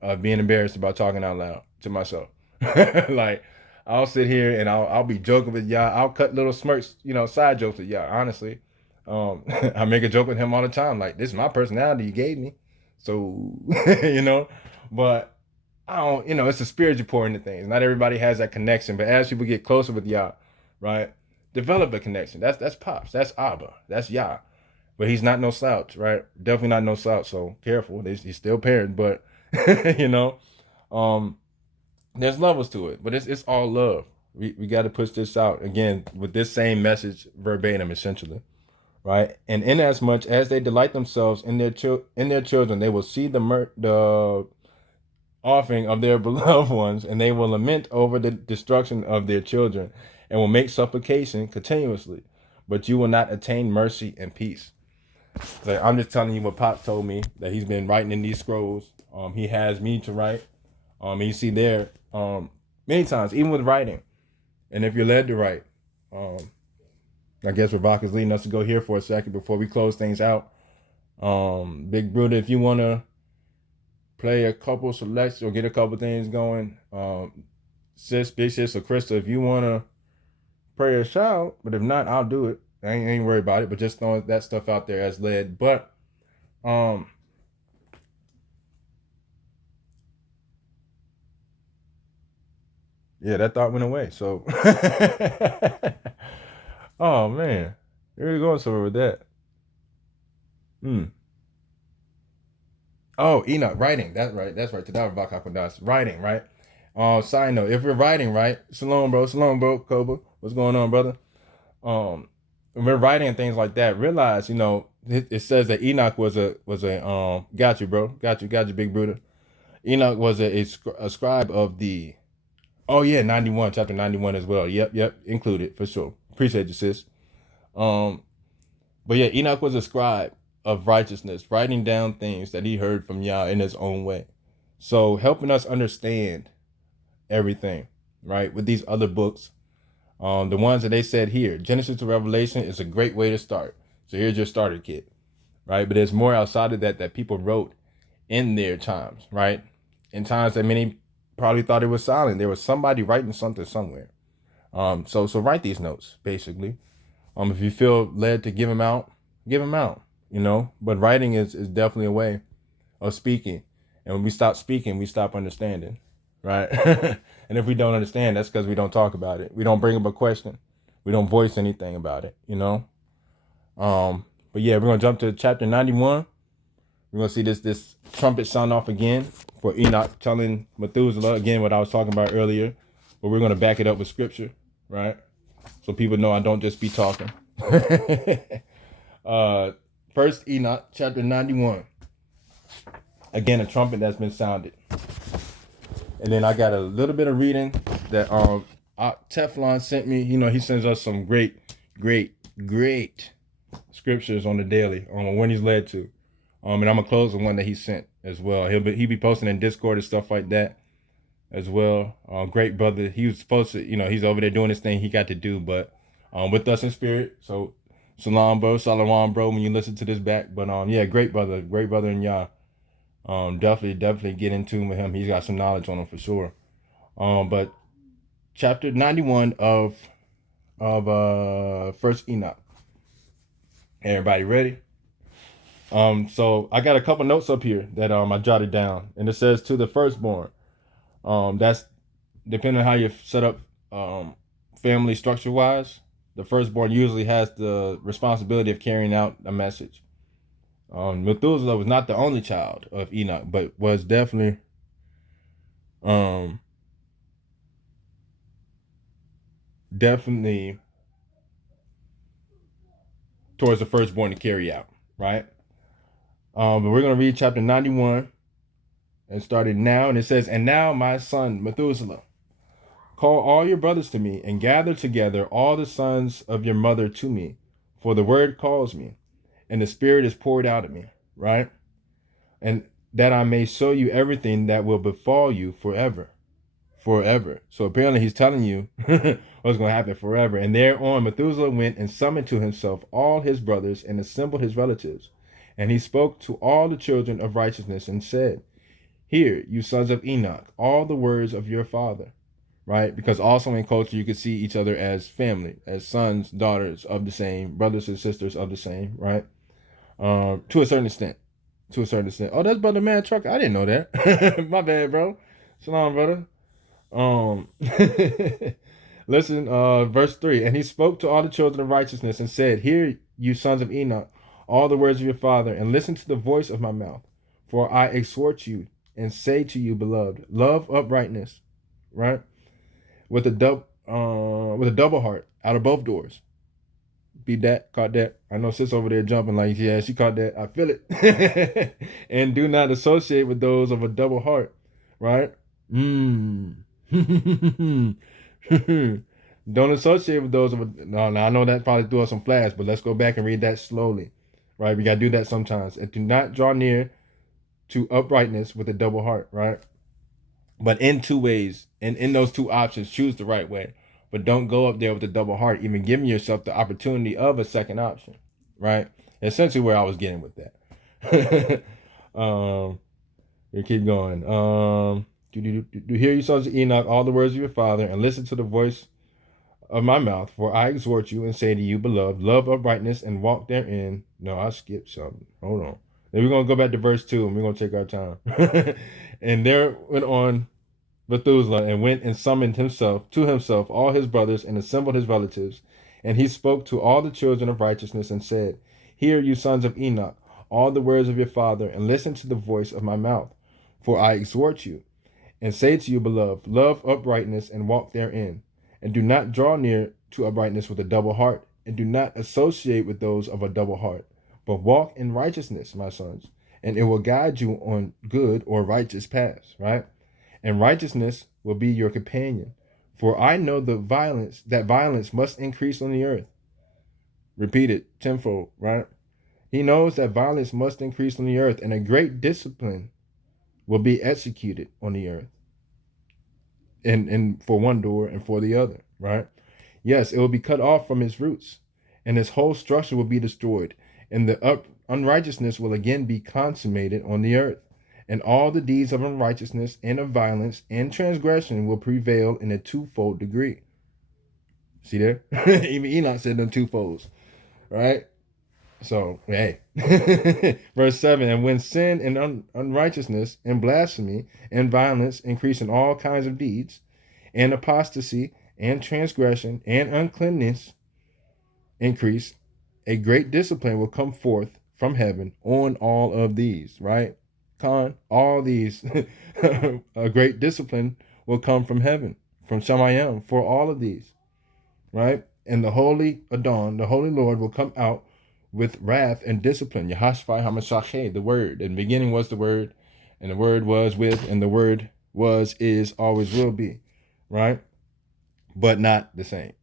of being embarrassed about talking out loud to myself. Like, I'll sit here and I'll be joking with Yah. I'll cut little smirks, side jokes with Yah, honestly. I make a joke with him all the time. Like, this is my personality you gave me. So, but I don't, it's a spiritual pour into things. Not everybody has that connection, but as people get closer with Yah, right, develop a connection. That's Pops. That's Abba. That's Yah. But he's not no slouch, right? Definitely not no slouch. So careful. He's still parent, but, there's levels to it, but it's all love. We got to push this out again with this same message verbatim, essentially, right? And inasmuch as they delight themselves in their children, they will see the offering of their beloved ones, and they will lament over the destruction of their children, and will make supplication continuously. But you will not attain mercy and peace. So I'm just telling you what Pop told me, that he's been writing in these scrolls. He has me to write. And you see there, many times, even with writing, and if you're led to write, I guess Ravak is leading us to go here for a second before we close things out. Big Bruder, if you want to play a couple selects or get a couple things going, Big Sis or Krista, if you want to pray a shout, but if not, I'll do it. I ain't worried about it, but just throwing that stuff out there as led. But, yeah, that thought went away. So, oh man, where are you going somewhere with that? Oh, Enoch, writing. That's right. Writing, right? Side note, if we're writing, right? Shalom, bro. Koba, what's going on, brother? When we're writing and things like that, realize, it says that Enoch was a got you, bro. Got you, Big Bruder. Enoch was a scribe of the, oh yeah, 91, chapter 91 as well. Yep, included for sure. Appreciate you, sis. But yeah, Enoch was a scribe of righteousness, writing down things that he heard from Yah in his own way. So helping us understand everything, right? With these other books, the ones that they said here, Genesis to Revelation is a great way to start. So here's your starter kit, right? But there's more outside of that people wrote in their times, right? In times that many probably thought it was silent. There was somebody writing something somewhere. So write these notes, basically. If you feel led to give them out, But writing is definitely a way of speaking. And when we stop speaking, we stop understanding, right? And if we don't understand, that's because we don't talk about it. We don't bring up a question. We don't voice anything about it, But yeah, we're going to jump to chapter 91. We're going to see this trumpet sound off again for Enoch telling Methuselah, again, what I was talking about earlier. But we're going to back it up with scripture, right? so people know I don't just be talking. First Enoch, chapter 91. Again, a trumpet that's been sounded. And then I got a little bit of reading that Teflon sent me. You know, he sends us some great scriptures on the daily on when he's led to. And I'm gonna close the one that he sent as well. He be posting in Discord and stuff like that as well. Great brother. He was supposed to, he's over there doing his thing he got to do, but with us in spirit. So Salam, bro, Salaam, bro, when you listen to this back. But yeah, great brother in Yah. Definitely get in tune with him. He's got some knowledge on him for sure. But chapter 91 of First Enoch. Everybody ready? So I got a couple notes up here that I jotted down, and it says to the firstborn. That's depending on how you set up family structure wise. The firstborn usually has the responsibility of carrying out a message. Methuselah was not the only child of Enoch, but was definitely towards the firstborn to carry out, right? But we're going to read chapter 91 and started now. And it says, and now my son Methuselah, call all your brothers to me and gather together all the sons of your mother to me, for the word calls me and the spirit is poured out of me, right? And that I may show you everything that will befall you forever. So apparently he's telling you what's going to happen forever. And thereon Methuselah went and summoned to himself all his brothers and assembled his relatives. And he spoke to all the children of righteousness and said, hear, you sons of Enoch, all the words of your father, right? Because also in culture, you could see each other as family, as sons, daughters of the same, brothers and sisters of the same, right? To a certain extent. Oh, that's Brother Man Truck. I didn't know that. My bad, bro. Shalom, brother. Listen, verse 3. And he spoke to all the children of righteousness and said, hear, you sons of Enoch, all the words of your father, and listen to the voice of my mouth. For I exhort you and say to you, beloved, love uprightness, right? With a double heart out of both doors. Beat that, caught that. I know sis over there jumping like, yeah, she caught that. I feel it. And do not associate with those of a double heart, right? Don't associate with those of a... No, I know that probably threw us some flash, but let's go back and read that slowly, right? We got to do that sometimes. And do not draw near to uprightness with a double heart, right? But in two ways, and in those two options, choose the right way. But don't go up there with a double heart, even giving yourself the opportunity of a second option, right? Essentially where I was getting with that. We keep going. Do hear you sons of Enoch, all the words of your father, and listen to the voice of my mouth, for I exhort you and say to you, beloved, love uprightness and walk therein. No, I skipped something. Hold on. Then we're going to go back to verse 2, and we're going to take our time. And there went on Methuselah and went and summoned to himself all his brothers and assembled his relatives. And he spoke to all the children of righteousness and said, hear, you sons of Enoch, all the words of your father, and listen to the voice of my mouth. For I exhort you and say to you, beloved, love uprightness and walk therein. And do not draw near to uprightness with a double heart, and do not associate with those of a double heart, but walk in righteousness, my sons, and it will guide you on good or righteous paths, right? And righteousness will be your companion. For I know that violence must increase on the earth. Repeat it tenfold, right? He knows that violence must increase on the earth, and a great discipline will be executed on the earth. And for one door and for the other, right? Yes, it will be cut off from its roots, and its whole structure will be destroyed, and the unrighteousness will again be consummated on the earth. And all the deeds of unrighteousness and of violence and transgression will prevail in a twofold degree. See there? Even Enoch said them twofolds, right? So, hey. Verse 7, and when sin and unrighteousness and blasphemy and violence increase in all kinds of deeds, and apostasy and transgression and uncleanness increase, a great discipline will come forth from heaven on all of these, right? All these, a great discipline will come from heaven, from Shamayim, for all of these, right? and the holy Adon, the holy Lord, will come out with wrath and discipline. Yahashua HaMashiach, the Word. In the beginning was the Word, and the Word was with, and the Word was, is, always will be, right? But not the same.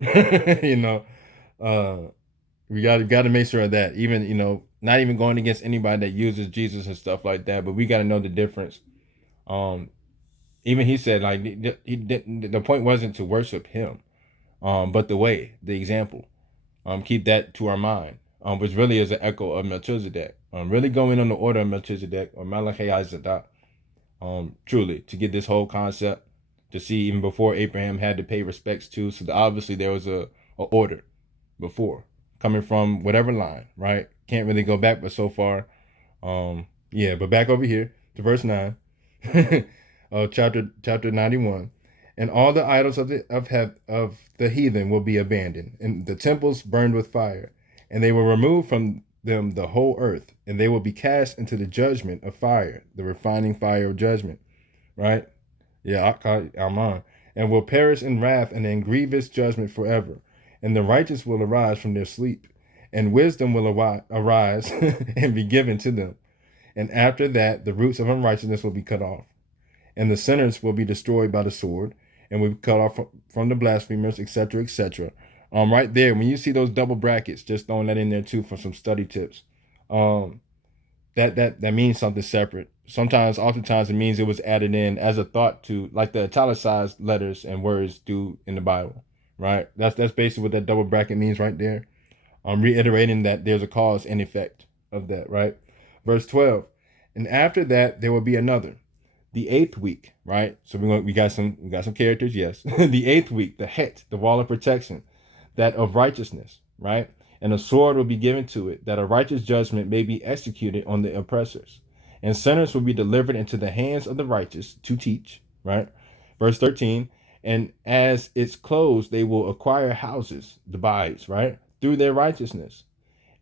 We got to make sure of that. Even, not even going against anybody that uses Jesus and stuff like that, but we got to know the difference. Even he said, like, the point wasn't to worship him, but the way, the example. Keep that to our mind, which really is an echo of Melchizedek. Really going on the order of Melchizedek or Malachi Zadok, truly, to get this whole concept, to see even before Abraham had to pay respects to. So obviously there was a order before, coming from whatever line, right? Can't really go back but so far. But back over here to verse 9 of chapter 91. And all the idols of the heathen will be abandoned, and the temples burned with fire, and they will remove from them the whole earth, and they will be cast into the judgment of fire, the refining fire of judgment, right? Yeah, Aman. And will perish in wrath and in grievous judgment forever. And the righteous will arise from their sleep, and wisdom will arise and be given to them. And after that, the roots of unrighteousness will be cut off, and the sinners will be destroyed by the sword, and will be cut off from the blasphemers, etc., etc. Right there, when you see those double brackets, just throwing that in there too for some study tips. That means something separate. Oftentimes, it means it was added in as a thought to, like the italicized letters and words do in the Bible, right? That's basically what that double bracket means right there. Reiterating that there's a cause and effect of that, right? Verse 12, and after that there will be another, the 8th week, right? So we got some characters, yes. The 8th week, the het, the wall of protection, that of righteousness, right? And a sword will be given to it, that a righteous judgment may be executed on the oppressors. And sinners will be delivered into the hands of the righteous to teach, right? Verse 13, and as its close, they will acquire houses, the bides, right? Through their righteousness.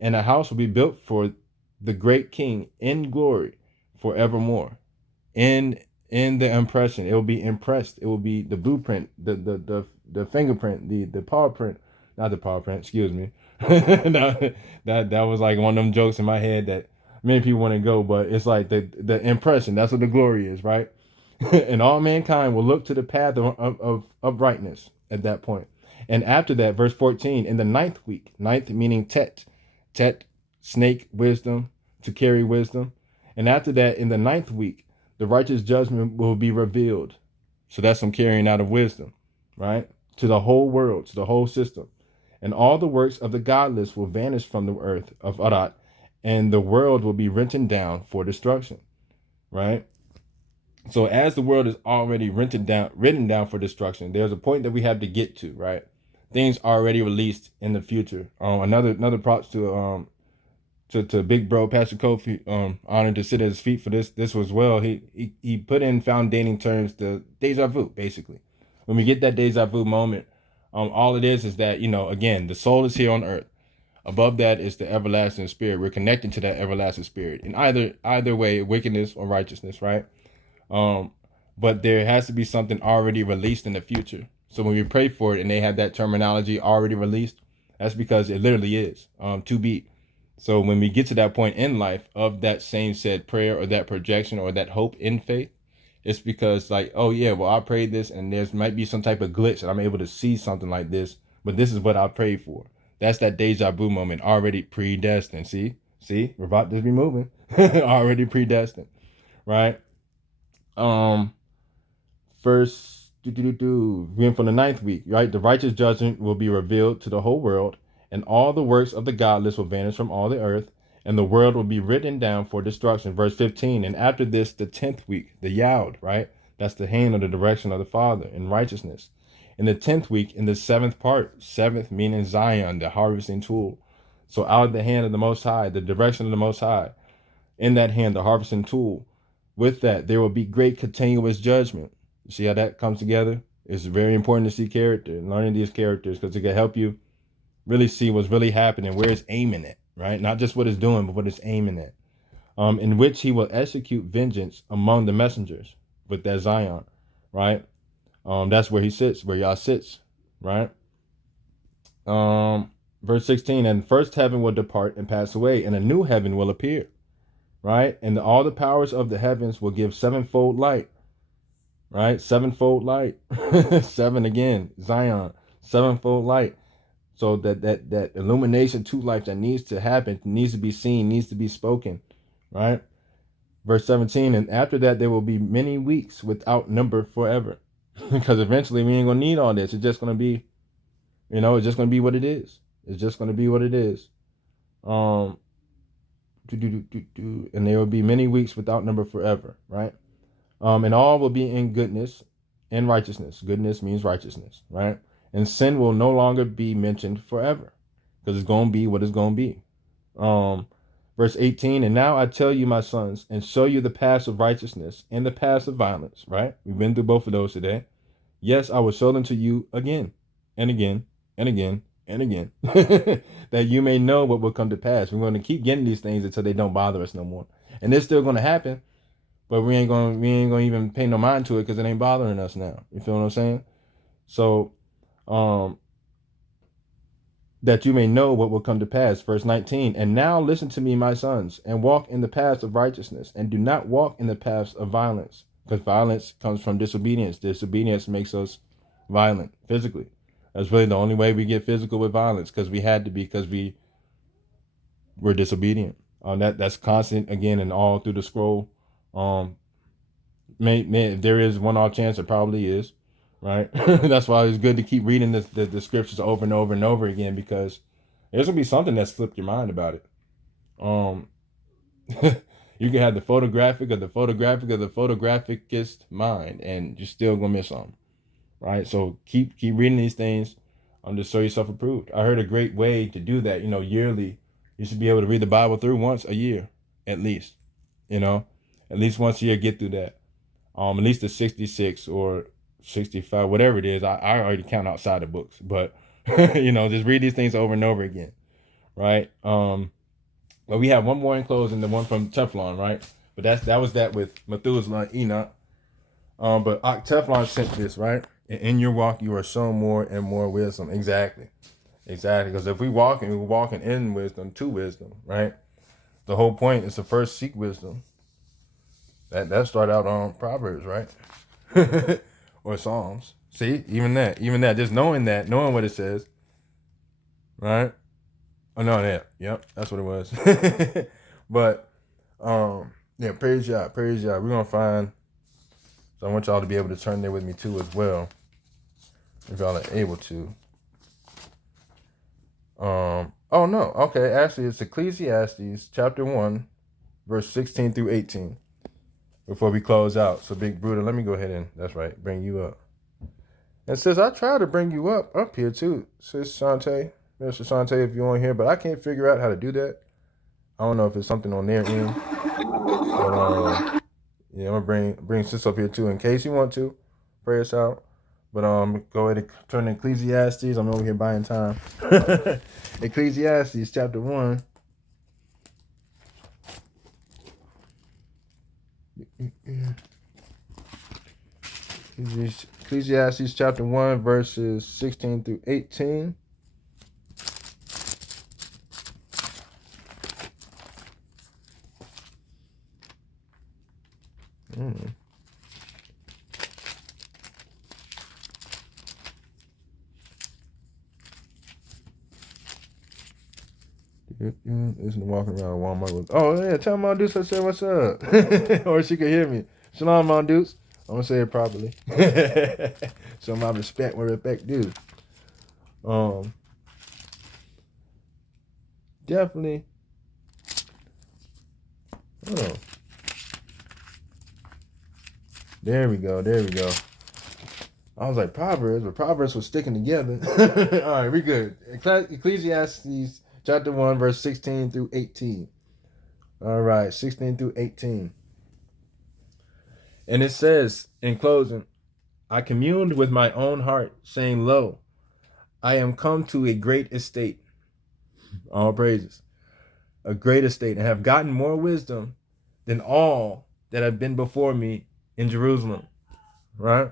And a house will be built for the great king in glory forevermore. In the impression, it will be impressed. It will be the blueprint, the fingerprint, the paw print, not the paw print, excuse me. that was like one of them jokes in my head that many people want to go, but it's like the impression. That's what the glory is, right? And all mankind will look to the path of uprightness at that point. And after that, verse 14, in the 9th week, 9th meaning tet, snake, wisdom, to carry wisdom. And after that, in the 9th week, the righteous judgment will be revealed. So that's some carrying out of wisdom, right? To the whole world, to the whole system. And all the works of the godless will vanish from the earth of Arat, and the world will be written down for destruction, right? So as the world is already written down for destruction, there's a point that we have to get to, right? Things already released in the future. Another props to big bro Pastor Kofi, honored to sit at his feet for this was well. He put in foundating terms the deja vu, basically. When we get that deja vu moment, all it is that, again, the soul is here on earth. Above that is the everlasting spirit. We're connected to that everlasting spirit in either way, wickedness or righteousness, right? But there has to be something already released in the future. So when we pray for it and they have that terminology already released, that's because it literally is to be. So when we get to that point in life of that same said prayer or that projection or that hope in faith, it's because like, oh yeah, well, I prayed this and there's might be some type of glitch and I'm able to see something like this, but this is what I prayed for. That's that deja vu moment, already predestined. See, we're about to be moving. Already predestined, right? First, reading from the 9th week, right? The righteous judgment will be revealed to the whole world, and all the works of the godless will vanish from all the earth, and the world will be written down for destruction. Verse 15, and after this, the 10th week, the Yod, right? That's the hand or the direction of the Father in righteousness. In the 10th week, in the 7th part, 7th meaning Zion, the harvesting tool. So out of the hand of the Most High, the direction of the Most High, in that hand, the harvesting tool. With that, there will be great continuous judgment. You see how that comes together? It's very important to see character and learning these characters because it can help you really see what's really happening, where it's aiming at, right? Not just what it's doing, but what it's aiming at. In which he will execute vengeance among the messengers with that Zion, right? That's where he sits, where Yah sits, right? Verse 16, and first heaven will depart and pass away, and a new heaven will appear, right? And all the powers of the heavens will give sevenfold light, right? Sevenfold light. Seven again, Zion, sevenfold light. So that illumination to life that needs to happen, needs to be seen, needs to be spoken, right? Verse 17, and after that there will be many weeks without number forever. Because eventually we ain't gonna need all this. It's just gonna be, it's just gonna be what it is. It's just gonna be what it is. And there will be many weeks without number forever, right? And all will be in goodness and righteousness. Goodness means righteousness, right? And sin will no longer be mentioned forever, because it's gonna be what it's gonna be. Verse 18, and now I tell you, my sons, and show you the paths of righteousness and the paths of violence, right? We've been through both of those today. Yes, I will show them to you again and again and again and again, that you may know what will come to pass. We're going to keep getting these things until they don't bother us no more. And it's still going to happen, but we ain't going to even pay no mind to it because it ain't bothering us now. You feel what I'm saying? So, that you may know what will come to pass. Verse 19, and now listen to me, my sons, and walk in the paths of righteousness, and do not walk in the paths of violence, because violence comes from disobedience. Disobedience makes us violent physically. That's really the only way we get physical with violence, because we had to be, because we were disobedient. That's constant again and all through the scroll. If there is one off chance, it probably is. Right? That's why it's good to keep reading the scriptures over and over and over again, because there's gonna be something that slipped your mind about it. You can have the photographic of the photographic of the photographicist mind, and you're still gonna miss something. Right? So keep reading these things, to show yourself approved. I heard a great way to do that. Yearly, you should be able to read the Bible through once a year, at least. At least once a year, get through that. At least the 66 or 65, whatever it is. I already count outside the books, but just read these things over and over again, right? But we have one more in closing, the one from Teflon, right? But that was with Methuselah and Enoch. But Teflon sent this, right? In your walk, you are shown more and more wisdom. Exactly. Because if we're walking in wisdom to wisdom, right? The whole point is to first seek wisdom. That started out on Proverbs, right? Or Psalms. See, even that, just knowing what it says, right? Oh no, yep, that's what it was. But yeah, praise y'all. We're gonna find. So I want y'all to be able to turn there with me too as well, if y'all are able to. Oh no, okay. Actually, it's Ecclesiastes chapter 1, verse 16 through 18. Before we close out. So Big Bruder, let me go ahead and, that's right, bring you up. And sis, I try to bring you up here too, sis Shantae, Mr. Shantae, if you're on here, but I can't figure out how to do that. I don't know if it's something on their end. But yeah, I'm gonna bring sis up here too in case you want to pray us out. But go ahead and turn to Ecclesiastes. I'm over here buying time. Ecclesiastes chapter 1. Ecclesiastes chapter 1, verses 16 through 18. Isn't walking around Walmart with, oh yeah, tell Mom Deuce I said what's up. Or she could hear me. Shalom, Mom Deuce. I'm gonna say it properly. So my respect where respect due. Definitely. Oh. There we go. I was like Proverbs, but Proverbs was sticking together. All right, we good. Ecclesiastes chapter 1, verse 16 through 18. All right, 16 through 18. And it says, in closing, I communed with my own heart, saying, lo, I am come to a great estate. All praises. A great estate, and have gotten more wisdom than all that have been before me in Jerusalem. Right?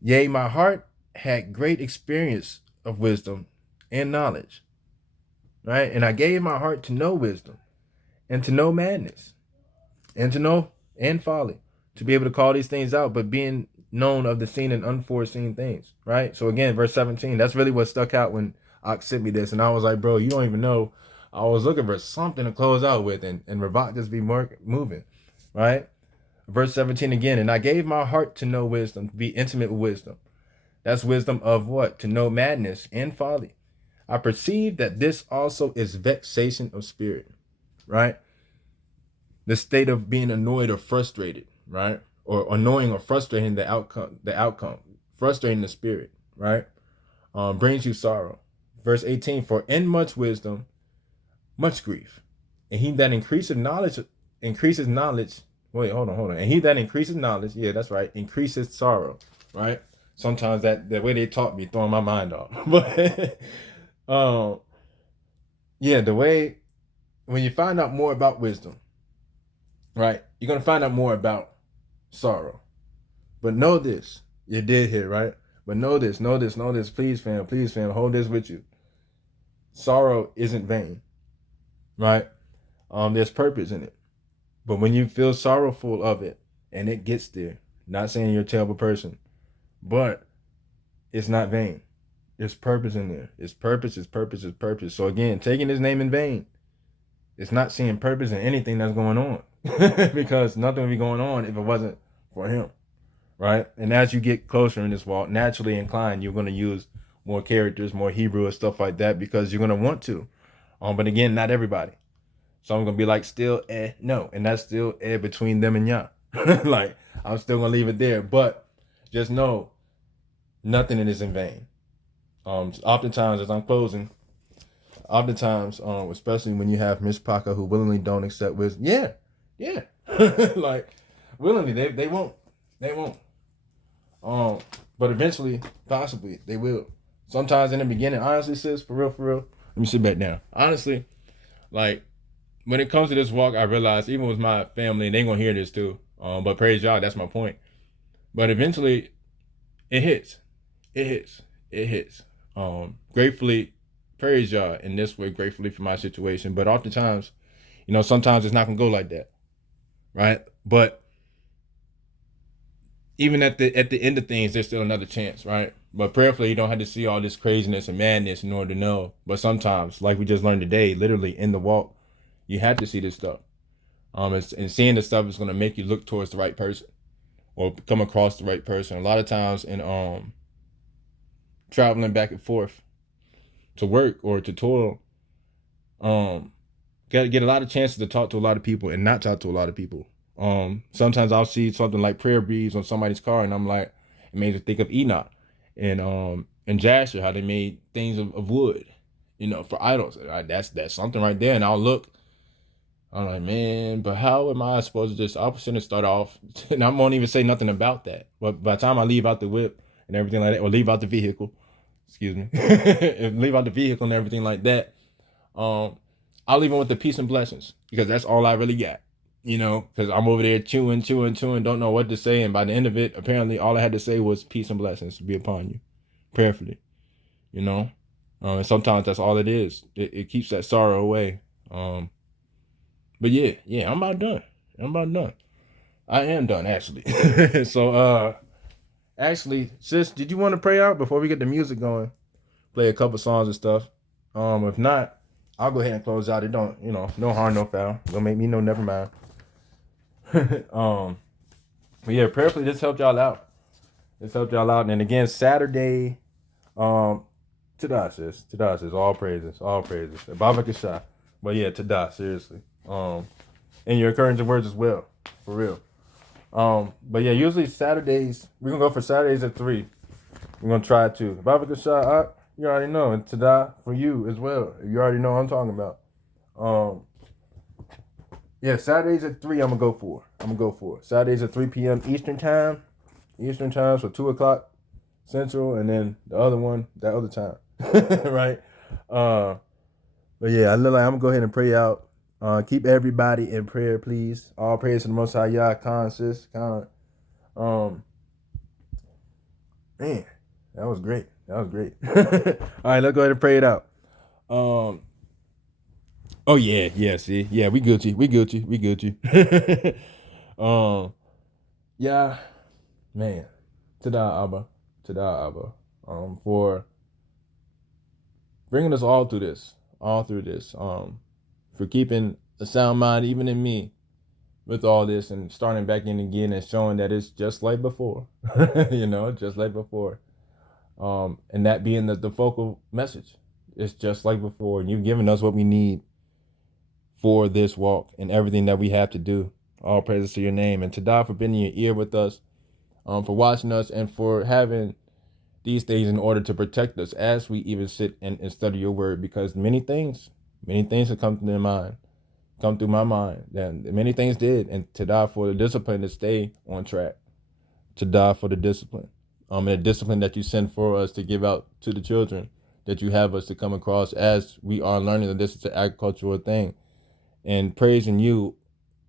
Yea, my heart had great experience of wisdom, and knowledge, right? And I gave my heart to know wisdom and to know madness and to know and folly, to be able to call these things out, but being known of the seen and unforeseen things, right? So again, verse 17, that's really what stuck out when Ox sent me this. And I was like, bro, you don't even know. I was looking for something to close out with, and Ravak just be more moving, right? Verse 17 again, and I gave my heart to know wisdom, to be intimate with wisdom. That's wisdom of what? To know madness and folly. I perceive that this also is vexation of spirit, right? The state of being annoyed or frustrated, right? Or annoying or frustrating the outcome, frustrating the spirit, right? Brings you sorrow. Verse 18, for in much wisdom, much grief. And he that increases knowledge. Wait, hold on. And he that increases knowledge, yeah, that's right, increases sorrow, right? Sometimes that the way they taught me throwing my mind off. But yeah, the way when you find out more about wisdom, right, you're gonna find out more about sorrow. But know this, you did here, right? But know this, please, fam, hold this with you. Sorrow isn't vain, right? There's purpose in it. But when you feel sorrowful of it and it gets there, not saying you're a terrible person, but it's not vain. There's purpose in there. It's purpose. So again, taking his name in vain, it's not seeing purpose in anything that's going on. Because nothing would be going on if it wasn't for him, right? And as you get closer in this walk, naturally inclined, you're going to use more characters, more Hebrew and stuff like that, because you're going to want to. But again, not everybody. So I'm going to be like, still, no. And that's still between them and Yah. Like, I'm still going to leave it there. But just know, nothing is in vain. Oftentimes, as I'm closing, especially when you have Mishpaka who willingly don't accept wisdom. Yeah. Like, willingly, they won't. But eventually, possibly, they will. Sometimes in the beginning, honestly, sis, for real, let me sit back down. Honestly, like, when it comes to this walk, I realize, even with my family, they ain't gonna hear this too. But praise God, that's my point. But eventually, it hits. Gratefully, praise y'all in this way, gratefully for my situation. But oftentimes, sometimes it's not gonna go like that, right? But even at the end of things, there's still another chance, right? But prayerfully, you don't have to see all this craziness and madness in order to know. But sometimes, like we just learned today, literally in the walk, you have to see this stuff. And seeing this stuff is going to make you look towards the right person or come across the right person. A lot of times in traveling back and forth to work or to toil, get a lot of chances to talk to a lot of people and not talk to a lot of people. Sometimes I'll see something like prayer breeze on somebody's car, and I'm like, it made me think of Enoch and Jasher, how they made things of wood, for idols. That's something right there. And I'll look. I'm like, man, but how am I supposed to just opposite and start off? And I won't even say nothing about that. But by the time I leave out the whip and everything like that, or leave out the vehicle, leave out the vehicle and everything like that, I'll leave them with the peace and blessings, because that's all I really got, because I'm over there chewing, don't know what to say. And by the end of it, apparently all I had to say was peace and blessings to be upon you, prayerfully, and sometimes that's all it is. It keeps that sorrow away. But yeah, I'm about done. I am done, actually. So, actually, sis, did you want to pray out before we get the music going? Play a couple songs and stuff. If not, I'll go ahead and close out. It don't, no harm, no foul. Don't make me know, never mind. But yeah, prayerfully, this helped y'all out. And again, Saturday, Tada, sis, all praises. Baba Kasha. But yeah, Tada, seriously. And your encouraging words as well, for real. But yeah, usually Saturdays, we're gonna go for Saturdays at 3. We're gonna try to. Baba Kasha, you already know, and Tada for you as well. You already know what I'm talking about. Yeah, Saturdays at 3 I'm gonna go for. Saturdays at 3 p.m. Eastern time, so 2 o'clock Central, and then the other one, that other time. Right? But yeah, I'm gonna go ahead and pray out. Keep everybody in prayer, please. All praise to the Most High Yah, sis. Man, That was great. That was great. All right, let's go ahead and pray it out. Um. Oh yeah, yeah. See, yeah, we Gucci, we Gucci, we Gucci. Yeah, man. Tada Abba, Tada Abba. For bringing us all through this, all through this. For keeping a sound mind even in me with all this and starting back in again and showing that it's just like before. Just like before. And that being the focal message. It's just like before. And you've given us what we need for this walk and everything that we have to do. All praises to your name. And to die for being in your ear with us, for watching us, and for having these things in order to protect us as we even sit and study your word. Because many things have come to mind. Come through my mind. That many things did. And to die for the discipline to stay on track. To die for the discipline. And the discipline that you send for us to give out to the children that you have us to come across as we are learning that this is an agricultural thing. And praising you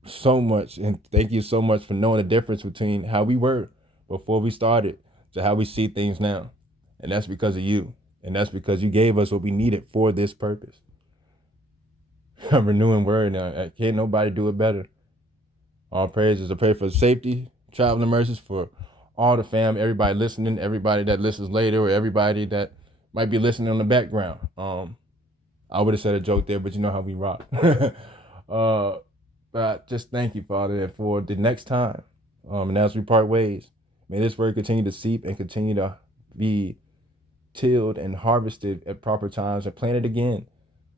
so much. And thank you so much for knowing the difference between how we were before we started to how we see things now. And that's because of you. And that's because you gave us what we needed for this purpose. A renewing word now. Can't nobody do it better. All praises. I pray for safety, traveling mercies for all the fam, everybody listening, everybody that listens later, or everybody that might be listening in the background. I would have said a joke there, but you know how we rock. But just thank you, Father, and for the next time. And as we part ways, may this word continue to seep and continue to be tilled and harvested at proper times and planted again.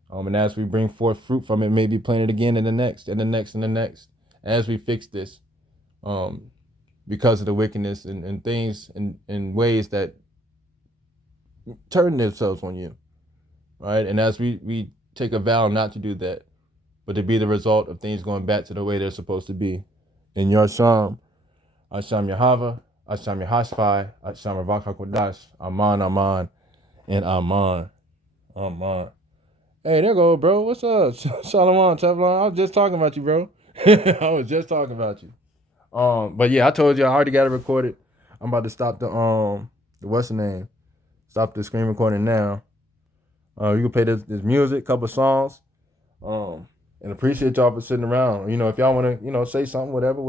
And as we bring forth fruit from it, maybe planted again in the next, and the next, and the next. As we fix this, because of the wickedness and things in ways that turn themselves on you, right? And as we take a vow not to do that, but to be the result of things going back to the way they're supposed to be. In your Sham, Asham Yahava, Asham Yahashpai, Asham Ravaka Kodash, Aman, Aman, and Aman. Aman. Hey, there go, bro. What's up? Shalom, Teflon. I was just talking about you, bro. I was just talking about you. But yeah, I told you I already got it recorded. I'm about to stop the what's the name? Stop the screen recording now. You can play this music, couple songs. And appreciate y'all for sitting around. If y'all want to, say something, whatever.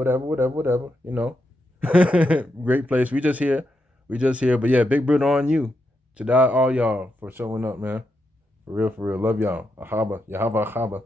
Great place. We just here. But yeah, big brother on you. To die all y'all for showing up, man. For real. Love y'all. Ahaba. Yahaba Ahaba.